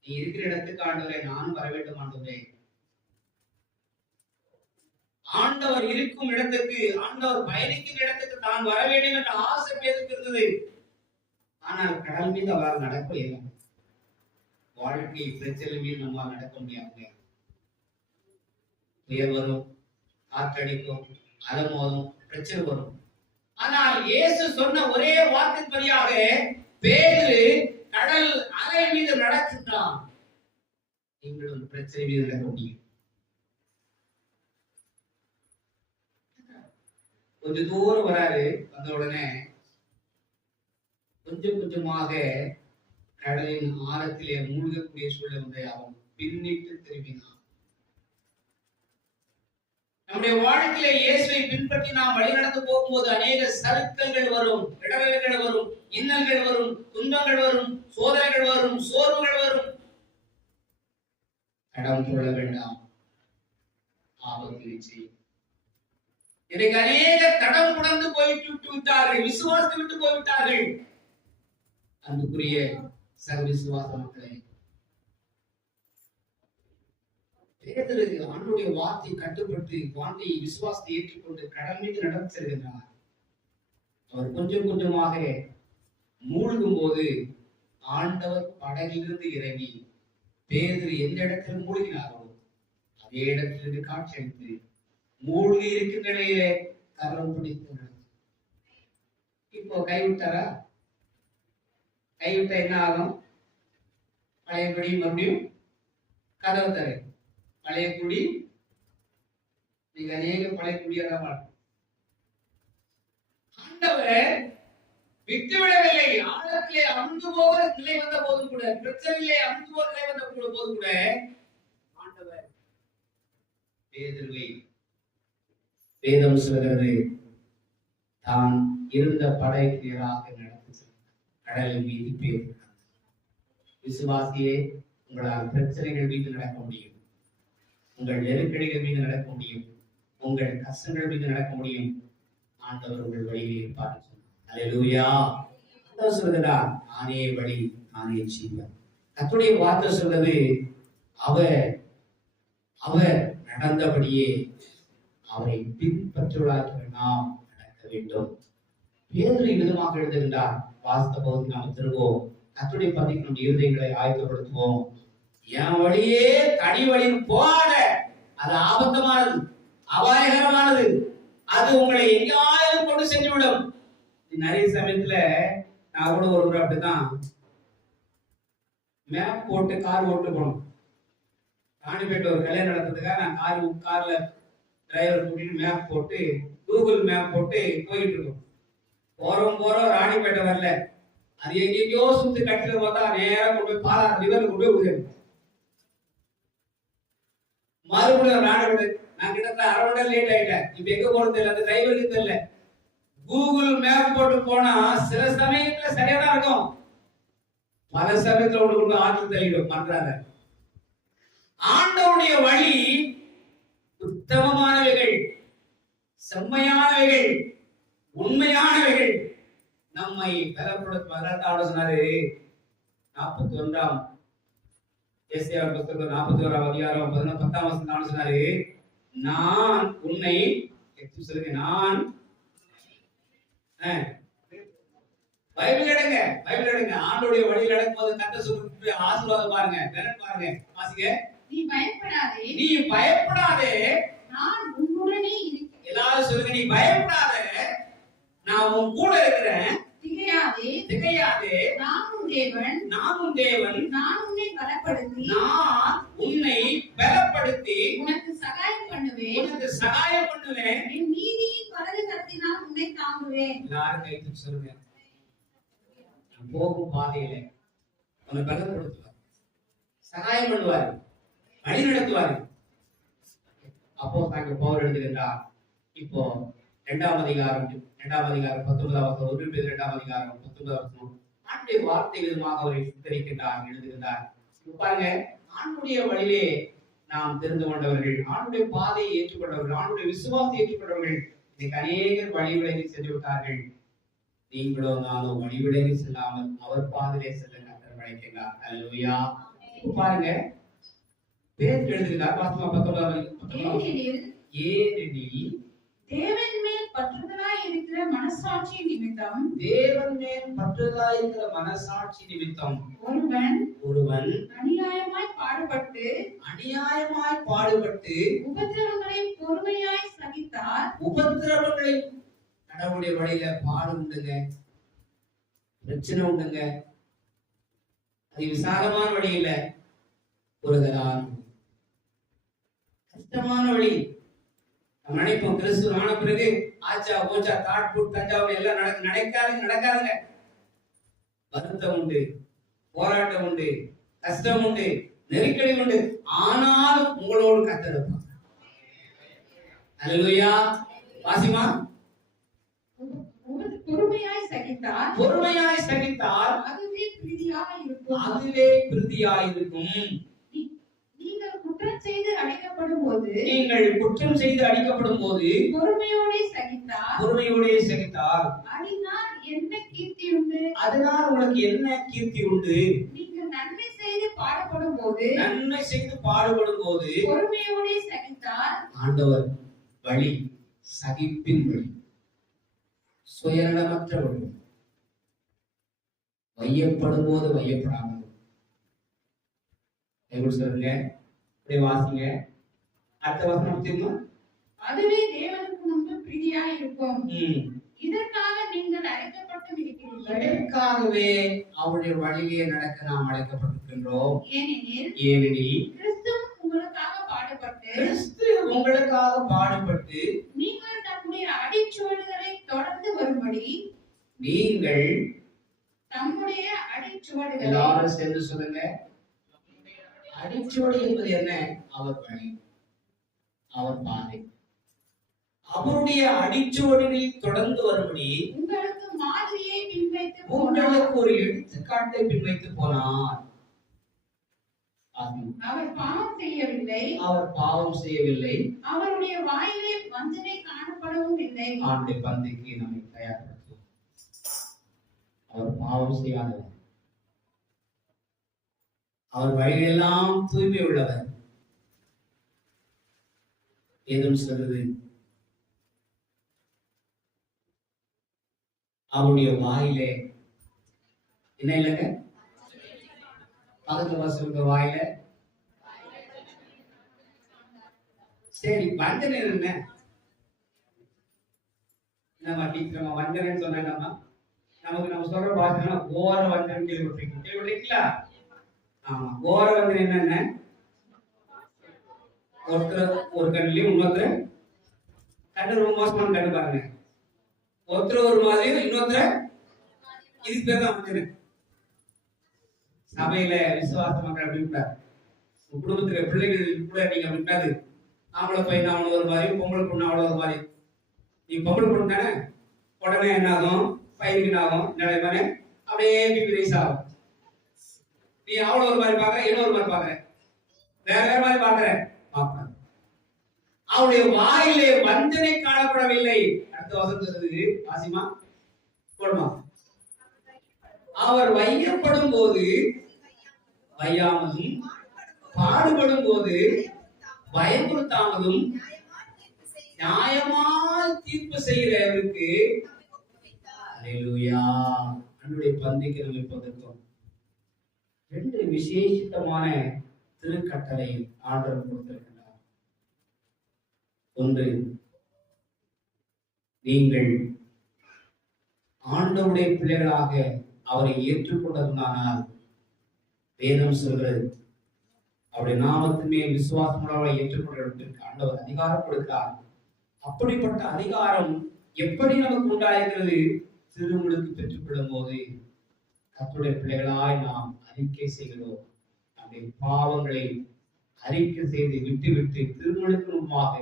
நீ இருக்கிற இடத்துக்கு ஆண்டவரே நானும் வர வேண்டும் ஆண்டவரே. ஆண்டவர் இருக்கும் இடத்துக்கு, ஆண்டவர் பயணிக்கும் இடத்துக்கு தான் வர வேண்டும் என்ற ஆசை பேருக்கு இருந்தது. ஆனால் கடல் மீது அவரால் நடக்க இயலும். வாழ்க்கை பிரச்சனை மீது நம்மால் நடக்க முடியாது. புயல் வரும், காற்றடிக்கும், அலமோதும், பிரச்சனை வரும். ஆனால் இயேசு சொன்ன ஒரே வார்த்தைப்படியாக பேதுரு கடல் அலை மீது நடக்கின்றான். நீங்களும் பிரச்சனை மீது நடக்க முடியும். கொஞ்ச தூரம் வராரு, வந்த உடனே கொஞ்சம் கொஞ்சமாக கடலின் ஆழத்திலே மூழ்கக்கூடிய சூழல் வந்து அவன் பின்னிட்டு திரும்பினான். நம்முடைய வாழ்க்கையில இயேசுவை பின்பற்றி நாம் வழி நடந்து போகும்போது அநேக சறுக்கல்கள் வரும், இடர்கள் வரும், இன்னல்கள் வரும், துன்பங்கள் வரும், சோதனைகள் வரும், சோர்வுகள் வரும். தடம் கொள்ள வேண்டாம், ஆபத்து நிச்சயம். இன்றைக்கு அநேக தடம் உணர்ந்து போயிட்டு விட்டார்கள், விசுவாசத்தை விட்டு போய்விட்டார்கள். அன்புக்குரிய சக விசுவாச மக்களை, பேதுரு ஆண்டவருடைய வார்த்தை கட்டுப்பட்டு வார்த்தையை விசுவாசத்தை ஏற்றுக்கொண்டு கடல் மீது நடந்து செல்கின்றார். அவர் கொஞ்சம் கொஞ்சமாக மூழ்கும் போது ஆண்டவர் படகிலிருந்து இறங்கி பேதுரு எந்த இடத்தில் மூழ்கினாரோ அதே இடத்திலிருந்து காட்சியளித்து மூழ்கி இருக்கின்ற நிலையிலே கரம் பிடித்து. இப்போ கைவிட்டாரா? கைவிட்ட என்ன ஆகும்? பழையபடி மறுபடியும் கதவு தர பழைய குடி. நீங்க அநேக பழைய குடியாக ஆண்டவர் விட்டுவிடவில்லை. ஆழத்திலே அமுந்து போகிற நிலை வந்த போதும் கூட, பிரச்சனையிலே அமுந்து போகிற நிலை வந்த போதும் கூட ஆண்டவர் பேதுருவை, வேதம் சொல்கிறது, தான் இருந்த படைக்கு நேராக நடந்து கடலின் மீது பேர். விசுவாசியே, உங்களால் பிரச்சனைகள் மீது நடக்க முடியும், உங்கள் நெருக்கடிகள் மீது நடக்க முடியும், உங்கள் கஷ்டங்கள் மீது நடக்க முடியும். ஆண்டவர் உங்கள் வழியில் இருப்பார். அல்லேலூயா. ஆண்டவர் சொல்கிறார், நானே வழி, நானே ஜீவன். கர்த்தருடைய வார்த்தை சொல்றது, அவர் நடந்தபடியே அவரை பின்பற்றுவதாக நாம் நடக்க வேண்டும். பேதுரு விதமாக எழுதுகின்றார். வாஸ்த பகுதி நாம் திருவோம். கர்த்தருடைய பந்திக்கு நம் இருதயங்களை ஆயத்தப்படுத்துவோம். என் வழியே தனி வழியில் போகாத, அது ஆபத்தமானது, அபாயகரமானது, அது உங்களை எங்கேயாவது கொண்டு சென்று விடும். நிறைய சமயத்துல நான் கூட ஒரு முறை அப்படிதான் மேப் போட்டு கார் ஓட்டு போனோம். ராணிப்பேட்டை ஒரு கல்யாணம் நடத்துறதுக்காக நான் கார்ல டிரைவர் கூட்டிட்டு மேப் போட்டு, கூகுள் மேப் போட்டு போயிட்டு இருக்கோம். போறோம் ராணிப்பேட்டை வரல, அது எங்கெங்கயோ சுத்தி கட்டில பார்த்தா நேரம் கொண்டு போய் பாலா ரிவர்ல கொண்டு போய் விடுது. மறுபடியும் நான் கிட்டத்தட்ட அரை மணி நேரம் லேட் ஆயிட்டேன். இப்ப எங்க போறது தெரியல, அந்த டிரைவருக்கு தெரியல. கூகுள் மேப் போட்டு போனா சில சமயத்துல சரியாதான் இருக்கும், பல சமயத்துல உங்களுக்கு ஆற்றல் தள்ளிடும். பண்றாங்க. ஆண்டவருடைய வழி உத்தமமானவைகள், செம்மையானவைகள், உண்மையானவைகள், நம்மை பலப்படுத்த சொன்னாரு. 41ஆம் ஏசாயா புத்தகம் 41ஆம் அதிகாரம் 10ஆம் வசனம் சொன்னாரு, நான் உன்னை சொல்லுங்க, நான் பைபிள் எடுங்க, ஆண்டோடைய வழியில் நடக்கும்போது கர்த்தர் சொல்ற ஆசீர்வாதம் பாருங்க, பலன் பாருங்க. வாசிங்க. நீ பயப்படாதே, நான் உன்னுடனே இருக்கிறேன். எல்லாரும் சொல்லுங்க, நீ பயப்படாதே, நான் உன் கூட இருக்கிறேன். திகையாதே, நான் உன் தேவன், நான் உன்னை பலப்படுத்தி உனக்கு சகாயம் பண்ணுவேன். என் நீதியின் வலது கரத்தினால் உன்னை தாங்குவேன். எல்லாரும் கைத்து சொல்லுங்க. போகும் பாதையில உன்னை பலப்படுத்துவார், சகாயம் பண்ணுவார், வழி நடத்துவார். அப்போ தாங்க பவுல் எழுதுகின்றார். இப்போ 2ஆம் அதிகாரம் 19ஆம் வசனம், 1 பேதுரு 2ஆம் அதிகாரம் 19ஆம் வசனம், ஆண்டுடைய வார்த்தை விதமாக அவரை சித்தரிக்கின்றார், எழுதுகின்றார். பாருங்க, ஆண்டுடைய வழியிலே நாம் தெரிந்து கொண்டவர்கள், ஆண்டுடைய பாதையை ஏற்றுக்கொண்டவர்கள், ஆண்டுடைய விசுவாசத்தை ஏற்றுக்கொண்டவர்கள் இன்னைக்கு அநேகர் வழி விலகி சென்று விட்டார்கள். நீங்களோ நானோ வழி விலகி செல்லாமல் அவர் பாதையிலே செல்ல கர்த்தர் அழைக்கின்றார். அல்லேலூயா. பாருங்க, பேதுரு எழுதுகிறார். வாசிங்க 19ஆம். ஏனெனில் தேவன் மேல் பற்றுதலாய் இருக்கிற மனசாட்சி நிமித்தம் தேவன் மேல் பற்றுதலாய் இருக்கிற மனசாட்சி நிமித்தம் ஒருவன் அநியாயமாய் பாடுபட்டு உபத்திரவங்களை பொறுமையாய் சகித்தார். உபத்திரவங்களை கடவுளுடைய வழியில பாடு உண்டுங்க, பிரச்சனை உண்டுங்க, அது விசாலமான வழி இல்ல, ஒரு கஷ்டமான வழி. நம்ம நினைப்போம் கிறிஸ்துவ ஆன பிறகு ஆச்சா போச்சா தாட் புட் தஞ்சாவூர் எல்லாம் நடக்காதுங்க. வருத்தம் உண்டு, போராட்டம் உண்டு, கஷ்டம் உண்டு, நெருக்கடி உண்டு. ஆனாலும் உங்களோடு கர்த்தர் இருப்பார். அல்லேலூயா. வாசிமா. பொறுமையாய் சகித்தால் அதுவே பிரீதியாய் இருக்கும். நீங்கள் குற்றம் செய்து அடிக்கப்படும் போது பொறுமையோடே சகித்தால் அதனால் என்ன கீர்த்தி உண்டு? அதனால் உங்களுக்கு என்ன கீர்த்தி உண்டு? நீங்கள் நன்மை செய்து பாடுபடும் போது பொறுமையோடே சகித்தால் ஆண்டவர் வழி சகிப்பின் வழி, சுயநலமற்ற வழி. வையப்படும் போது வையப்படாமல் சொல்லுங்க, வாசிங்க. அடுத்த வசனம் தெரியுமா? அதுவே தேவனுக்கு முன்பு பிரீதியாய் இருக்கும். இதற்காக நீங்கள் அழைக்கப்பட்டு இருக்கிறீர்கள். இதற்காகவே அவருடைய வழியிலே நடக்க நாம் அழைக்கப்பட்டிருக்கின்றோம். ஏனெனில் கிறிஸ்து உங்களுக்காக பாடுபட்டு நீங்கள் தம்முடைய அடிச்சுவடுகளை தொடர்ந்து வரும்படி எல்லாரும் சேர்ந்து சொல்லுங்க. அடிச்சுவடு என்பது என்ன? அவர் வழி, அவர் பாதை. அவருடைய அடிச்சுவடுகளில் தொடர்ந்து வரும்படி உங்களுக்கு மாதிரியை பின்வைத்து உங்களுக்கு ஒரு எடுத்துக்காட்டை பின்வைத்து போனார். அவர் பாவம் செய்யவில்லை. அவருடைய வாயிலே வஞ்சனை காணப்படவும் இல்லை. ஆண்டு பந்திக்கு நம்மை தயார்படுத்தும். அவர் பாவம் செய்யாதவர், அவர் வழியெல்லாம் தூய்மை உள்ளவர். ஏதும் சொல்லுது, அவருடைய வாயிலே என்ன இல்லைங்க? பக்கத்துல வசூலுக்கு வாயில சரி வந்தனை என்ன? நம்ம டீச்சர் நம்ம வந்தனைன்னு சொன்னா நமக்கு நம்ம சொல்ற பாஷை ஓர வந்தனை கேள்விப்பட்டிருக்கீங்களா? ஆமா, ஓர வந்தனை என்னென்ன? ஒருத்தர் ஒரு கண்ணுலயும் இன்னொருத்தர் கண்ணு ரொம்ப மோசமான கண்ணு பாருங்க. ஒருத்தர் ஒரு மாதிரியும் இன்னொருத்தர், இதுக்கு பேர் தான் வந்தனை. சபையில விசுவாச மக்கள் அப்படி விட்டார், குடும்பத்துல பிள்ளைகள் கூட நீங்க அப்படி விட்டாது. ஆம்பளை பையன் அவனு ஒரு மாதிரி, பொம்பளை பொண்ணு அவ்வளோ ஒரு மாதிரி. நீ பொம்பளை பொண்ணு தானே, உடனே என்ன ஆகும்? பையனுக்கு என்ன ஆகும்? மாதிரி அப்படியே பிபி ரைஸ் ஆகும். நீ அவ்வளோ ஒரு மாதிரி பாக்குற, இன்னொரு மாதிரி பாக்குற, வேற வேற மாதிரி பாக்குற. அவருடைய வாயிலே வஞ்சனை காணப்படவில்லை. அடுத்த வசனம் சொல்றது வாசிமா போடுமா. அவர் வையப்படும் போது வையாமலும், பாடுபடும் போது பயமுறுத்தாமலும், நியாயமாய் தீர்ப்பு செய்கிறவருக்கு அல்லேலூயா. அன்றைய பந்திக்கு நம்ம இப்போதைக்கும் ரெண்டு விசேஷித்தமான திருக்கட்டளை ஆண்டவர் கொடுத்திருக்கிறார். ஒன்று, நீங்கள் ஆண்டவருடைய பிள்ளைகளாக அவரை ஏற்றுக்கொண்டதுனால் வேதம் சொல்கிறது அவருடைய நாமத்தின் மேல் விசுவாசமுள்ளவரை ஏற்றுக்கொள்வதற்கு ஆண்டவர் அதிகாரம் கொடுக்கிறார். அப்படிப்பட்ட அதிகாரம் எப்படி நமக்கு உண்டாயிருக்கிறது? திருமுழுக்கு பெற்றுக்கொள்ளும் போது கர்த்தருடைய பிள்ளைகளாய் நாம் அறிக்கை செய்கிறோம். நம்முடைய பாவங்களை அறிக்கை செய்து விட்டு திருமுழுக்கு முன்பாக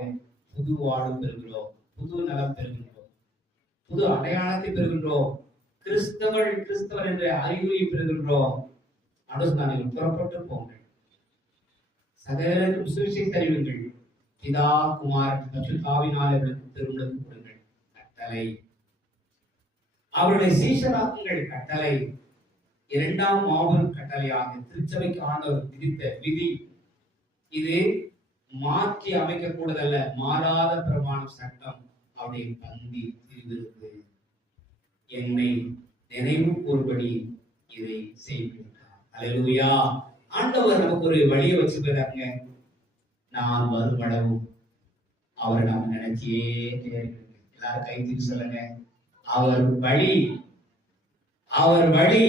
புது வாழ்வு பெறுகிறோம், புது நலம் பெறுகின்றோம், புது அடையாளத்தை பெறுகின்றோம், கிறிஸ்தவர் என்ற அறிகுறியை பெறுகின்றோம். அனுசந்தானிகள் புறப்பட்டு போங்கள், சகலருக்கும் சுவிசேஷத்தை அறிவியுங்கள், பிதா குமாரன் பரிசுத்தாவினாலே அவர்களுக்கு திருமுழுக்கு கொடுங்கள் கட்டளை. அவருடைய சீஷராக்குங்கள் கட்டளை. இரண்டாம் மாபெரும் கட்டளையாக திருச்சபைக்கு ஆண்டவர் விதித்த விதி இது. மாற்றி அமைக்க கூடதல்ல, மாறாத பிரமாணம், சட்டம். அவருடைய பந்தி திருவிருந்து என்னை நினைவு கூறும்படி இதை செய்கின்றார். அல்லேலூயா. ஆண்டவர் நமக்கு ஒரு வழியை வச்சுக்கிறாங்க. நான் வருமளவும் அவரை நாம் நினைச்சே இருக்கிறது. எல்லாரும் கைத்தூக்கி சொல்லுங்க. அவர் வழி, அவர் வழி,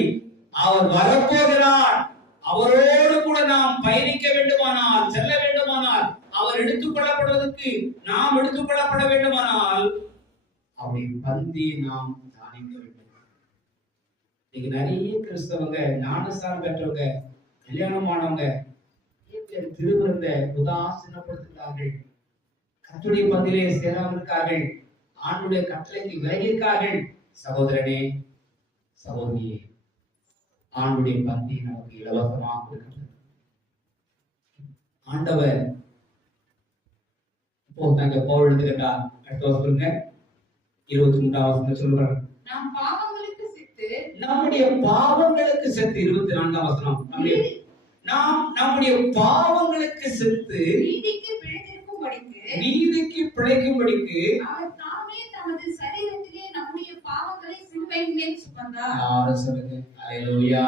அவர் வரப்போகிறார். அவரோடு கூட நாம் பயணிக்க வேண்டுமானால், செல்ல வேண்டுமானால், அவர் எடுத்துக் கொள்ளப்படுவதற்கு நாம் எடுத்துக் கொள்ளப்பட வேண்டுமானால் அவருடைய பந்தியை நாம் தானிக்க வேண்டும். இன்னைக்கு நிறைய கிறிஸ்தவங்க, ஞானஸ்தானம் பெற்றவங்க, கல்யாணமானவங்க திருவிருந்த உதாசீனப்படுத்துகிறார்கள். கர்த்தருடைய பந்திலே சேராமல் இருக்கார்கள். ஆண்டுடைய கட்டளைக்கு விலகியிருக்கார்கள். சகோதரனே, சகோதரியே, ஆண்டுடைய பந்தி நமக்கு இலவசமாக இருக்கிறது. ஆண்டவர் இப்போ நாங்க பவுல் எழுதுகிறார். அடுத்த சொல்லுங்க, 23வது சொல்றார், நாம் பாவங்களுக்கு செத்து நம்முடைய பாவங்களுக்கு செத்து. 24ஆம் வசனம், நாம் நம்முடைய பாவங்களுக்கு செத்து நீதிக்கு பிழைக்கும்படிக்கு அவர் தாமே தமது சரீரத்திலே நம்முடைய பாவங்களை சிலுவையின் மேல் சுமந்தார். எல்லாரும் சொல்லுங்க அல்லேலூயா.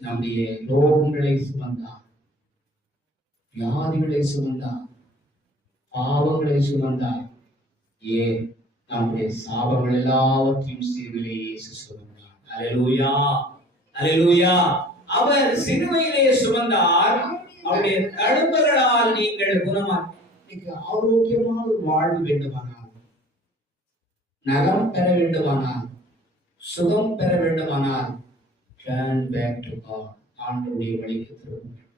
நம்முடைய ரோகங்களை சுமந்தார், வியாதிகளை சுமந்தார், பாவங்களை சுமந்தார். ஏன்? நம்முடைய சாபங்கள் எல்லாவற்றையும் சிலுவையிலே இயேசு சுமந்தார். அல்லேலூயா, அல்லேலூயா. அவர் சிலுவையிலே சுமந்தார். அவருடைய தழும்புகளால் நீங்கள் குணமாய் ஆரோக்கியமான ஒரு வாழ்வு வேண்டுமானால், நலம் பெற வேண்டுமானால், சுகம் பெற வேண்டுமானால், turn back to God. ஆண்டவருடைய வழிக்கு திரும்புங்கள்,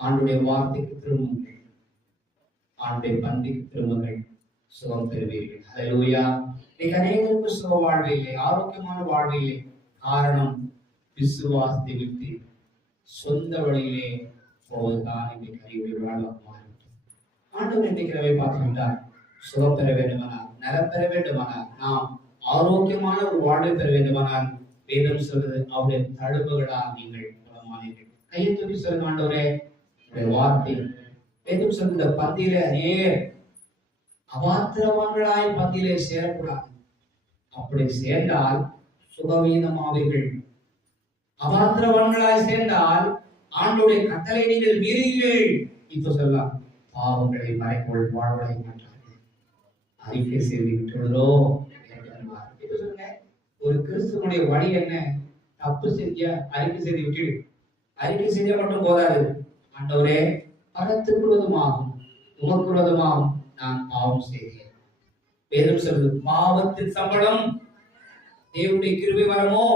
ஆண்டவருடைய வார்த்தைக்கு திரும்புங்கள், ஆண்டவருடைய பந்திக்கு திரும்புங்கள், சுகம் பெறுவீர்கள். அல்லேலூயா. இன்னைக்கு அநேகருக்கு சுக வாழ்வு இல்லை, ஆரோக்கியமான வாழ்வு இல்லை. காரணம், விசுவாசத்தை விட்டு சொந்த வழியிலே போவதுதான் இன்னைக்கு அறிவுடைய வாழ்வாக மாறிவிட்டது. ஆண்டவர் இன்றைக்கு பார்த்துக்கிட்டார். சுகம் பெற வேண்டுமானால், நலம் பெற வேண்டுமானால், நாம் ஆரோக்கியமான ஒரு வாழ்வை பெற வேண்டுமானால், வேதம் சொல்றது அவருடைய தழும்புகளால் நீங்கள் குணமானீர்கள். கையை தூக்கி சொல்லுங்க, ஆண்டவரே உடைய வார்த்தை. வேதம் சொல்ற பந்தியில அநேகர் அபாத்திரவான்களாய் பந்தியிலே சேரக்கூடாது. அப்படி சேர்ந்தால் சுகவீனமாவீர்கள். அபாத்திரவான்களாய் சேர்ந்தால் ஆண்டோடைய கட்டளை நீங்கள் மீறுவீர்கள். இப்ப சொல்லலாம், பாவங்களை மறைப்போல் வாழ்வடை மாட்டார்கள். அறிக்கை செய்து விட்டுள்ளதோ. ஒரு கிறிஸ்துவனுடைய வழி என்ன? தப்பு செஞ்ச அறிக்கை செய்து விட்டுடு. அறிக்கை செஞ்ச மட்டும் போதாது. ஆண்டவரே, பரத்துக்குள்ளதுமாகும் உமக்குள்ளதுமாகும் நான் பாவம் செய்தேன். வேதம் சொல்லுது, பாவத்தின் சம்பளம் தேவனுடைய கிருபை வரமோ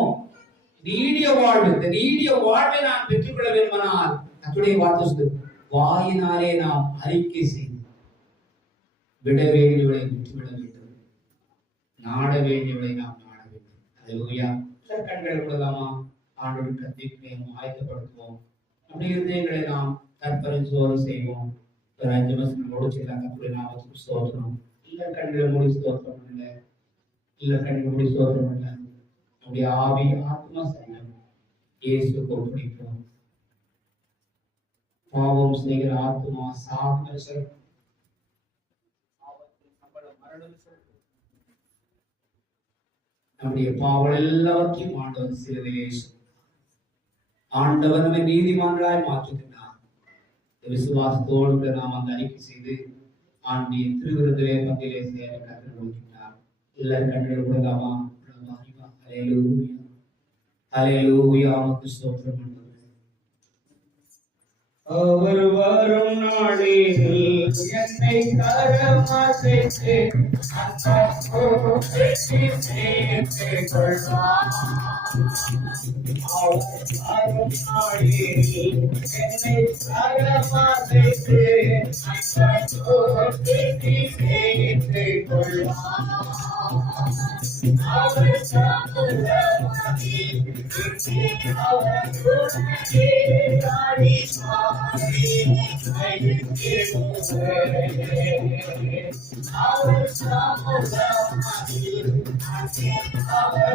நீடிய வாழ்வு. இந்த நீடிய வாழ்வை நாம் பெற்றுக்கொள்ள வேண்டுமானால் கர்த்தருடைய வார்த்தை சொல்லுது, வாயினாலே நாம் அறிக்கை செய்து விட வேண்டியவளை விட்டுவிட வேண்டும், நாட வேண்டியவளை நாம் நாட வேண்டும். அல்லேலூயா. கண்களை விடலாமா? ஆண்டவரின் கத்திக்கு ஆயத்தப்படுத்துவோம். நம்முடைய இருதயங்களை நாம் தற்பரிசோதனை செய்வோம். ஒரு 5 நிமிஷம் முடிச்சுக்கலாம். கர்த்தருடைய நாமத்துக்கு ஸ்தோத்திரம். இல்ல கண்களை மூடி ஸ்தோத்திரம் இல்லை, இல்ல கண்களை மூடி ஸ்தோத்திரம் இல்லை. நம்முடைய ஆவி, ஆத்மா, சரீரம் இயேசுவுக்கு ஒப்படைக்கிறோம். பாவம் செய்கிற ஆத்மா சாபம் சொல்லும், நம்முடைய பாவம் எல்லாவற்றையும் ஆண்டவர் சிலுவையிலே ஆண்டவர் நம்மை நீதிமான்களாய் மாற்றுகிறார். விசுவாசத்தோடு நாம் அந்த அறிக்கை செய்து ஆண்டிய திருவிருந்திலே பந்திலே சேர கற்றுக் கொடுக்கிறார். எல்லாரும் கண்கள் கொடுக்காமா? அல்லேலூயா, அல்லேலூயா. உமக்கு ஸ்தோத்திரம் ஆண்டவரே. அவர் வரும் நாளில் என்னை கரமாசைத்து அந்த கோபத்தை சேர்த்துக் கொள்வார். அவர் வரும் நாளில் என்னை கரமாசைத்து அந்த கோபத்தை சேர்த்துக் கொள்வார். அவர் சமுதரமாகி அவர்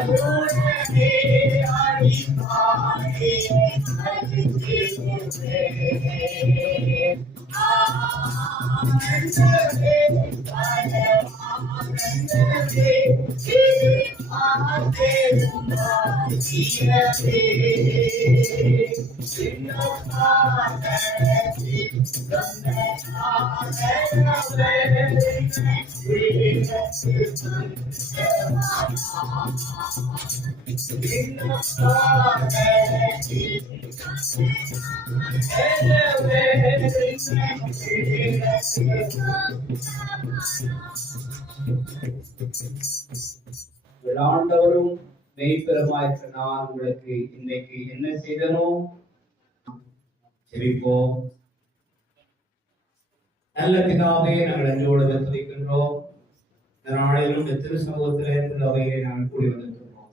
குணமே ஆடிப்பார். Our Our ஆண்டவரும் மெய்ப்பெருமாயிருக்கிற நான் உங்களுக்கு இன்னைக்கு என்ன செய்தனோ ஜெபிப்போம். நல்ல பிதாவே, நாங்கள் அன்போடு துதிக்கின்றோம். இந்த நாளிலும் இந்த திரு சமூகத்திலே திருவையை நாங்கள் கூடி வந்திருக்கிறோம்.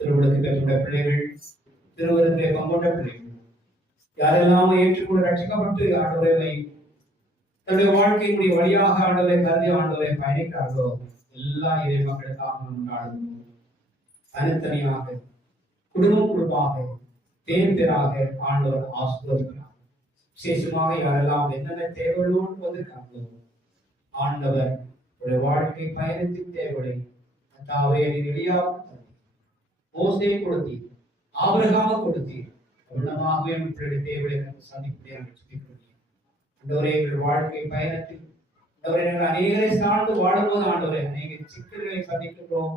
திருவிழுக்கு பெற்றுள்ள பிள்ளைகள், திருவருத்திலே பங்கொண்ட பிள்ளைகள், யாரெல்லாம் ஏற்றுக்கொண்டு ரட்சிக்கப்பட்டு ஆண்டவரை தன்னுடைய வாழ்க்கையினுடைய வழியாக ஆண்டவரை கருதி ஆண்டவரை பயணிக்கிறார்களோ எல்லா இறை மக்களுக்காக கொண்டாடுகிறோம். தனித்தனியாக குடும்பமாக பேர் பேராக ஆண்டவர் ஆசீர்வதிக்கிறார். விசேஷமாக யாரெல்லாம் என்னென்ன தேவைகளோடு வந்திருக்காங்களோ ஆண்டவர் வாழ்க்கை பயணத்தின் தேவைகளை தாவே வெளியாக மோசே கொடுத்தீர், ஆபிரகாம கொடுத்தீர். உள்ளமாகவே உங்களுடைய தேவைகளை சந்திப்பதை நாங்கள் சொல்லிக்கிறோம். ஆண்டவரே, எங்கள் வாழ்க்கை பயணத்தில் நாங்கள் அநேகரை சார்ந்து வாழும்போது ஆண்டவரே அநேக சிக்கல்களை சந்திக்கின்றோம்,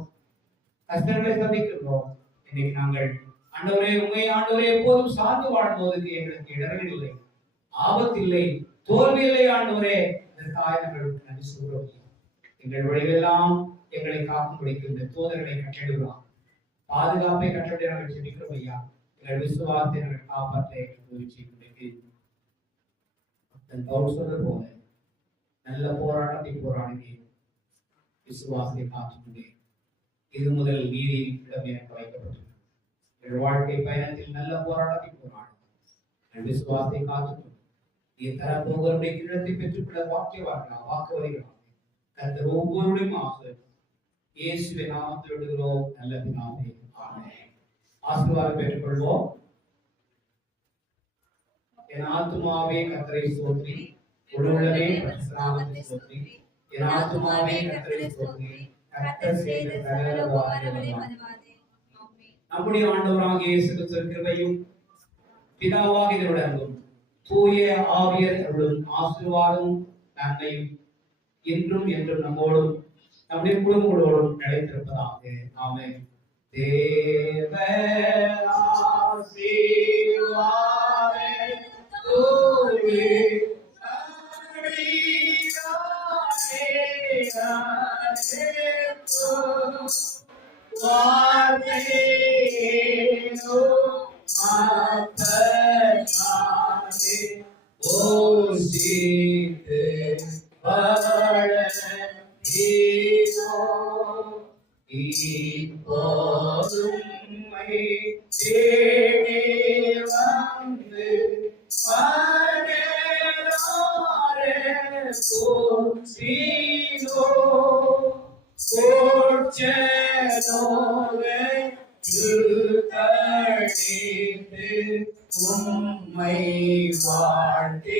கஷ்டங்களை சந்திக்கின்றோம். இன்னைக்கு நாங்கள் ஆண்டவரே உண்மை ஆண்டவரே எப்போதும் சார்ந்து வாழ்வதற்கு எங்களுக்கு இடர்கள் இல்லை, ஆபத்தில்லை, தோல்வி இல்லை. ஆண்டவரே, இதற்காக நாங்கள் நன்றி சொல்கிறோம். எங்கள் வழிகளெல்லாம் எங்களை காக்கும்படிக்கு இந்த தூதர்களை கட்டிடுகிறோம், பாதுகாப்பை கட்டளை நாங்கள் செபிக்கிறோம் ஐயா. எங்கள் விசுவாசத்தை நாங்கள் காப்பாற்ற சொல்றது போல நல்ல போராட்டத்தை போராடுங்க, விசுவாசத்தை காத்துக்கொண்டே இது முதல் நீதியின் இடம் எனக்கு வைக்கப்பட்டது. எங்கள் வாழ்க்கை பயணத்தில் நல்ல போராட்டத்தை போராடும் விசுவாசத்தை காத்துக்கொண்டு நீ தரப்போவருடைய கிழத்தை பெற்றுக்கொள்ள வாக்கு வருகிறார். கர்த்தர் ஒவ்வொருடையும் இயேசுவின் நாமத்தில் விடுகிறோம் நல்ல பிதாவே, ஆமென். ஆசீர்வாதம் பெற்றுக்கொள்வோம். என் ஆத்துமாவே கர்த்தரை ஸ்தோத்திரி, உள்ளமே பரிசுத்தநாமத்தை ஸ்தோத்திரி. என் ஆத்துமாவே கர்த்தரை ஸ்தோத்திரி, கர்த்தர் செய்த சகல உபகாரங்களையும் மறவாதே. நம்முடைய ஆண்டவராகிய இயேசு கிறிஸ்துவின் கிருபையும் பிதாவாகிய தேவனுடைய அன்பும் தூய ஆவியர் அருளும் ஆசீர்வாதமும் நன்மையும் இன்றும் என்றும் நம்மோடும் நம்முடைய குடும்பங்களோடும் நிலைத்திருப்பதாக. ஆமென். தேவ உம்மை வாழ்த்தி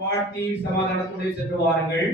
வாழ்த்தி சமாதானத்துடன் சென்று வாருங்கள்.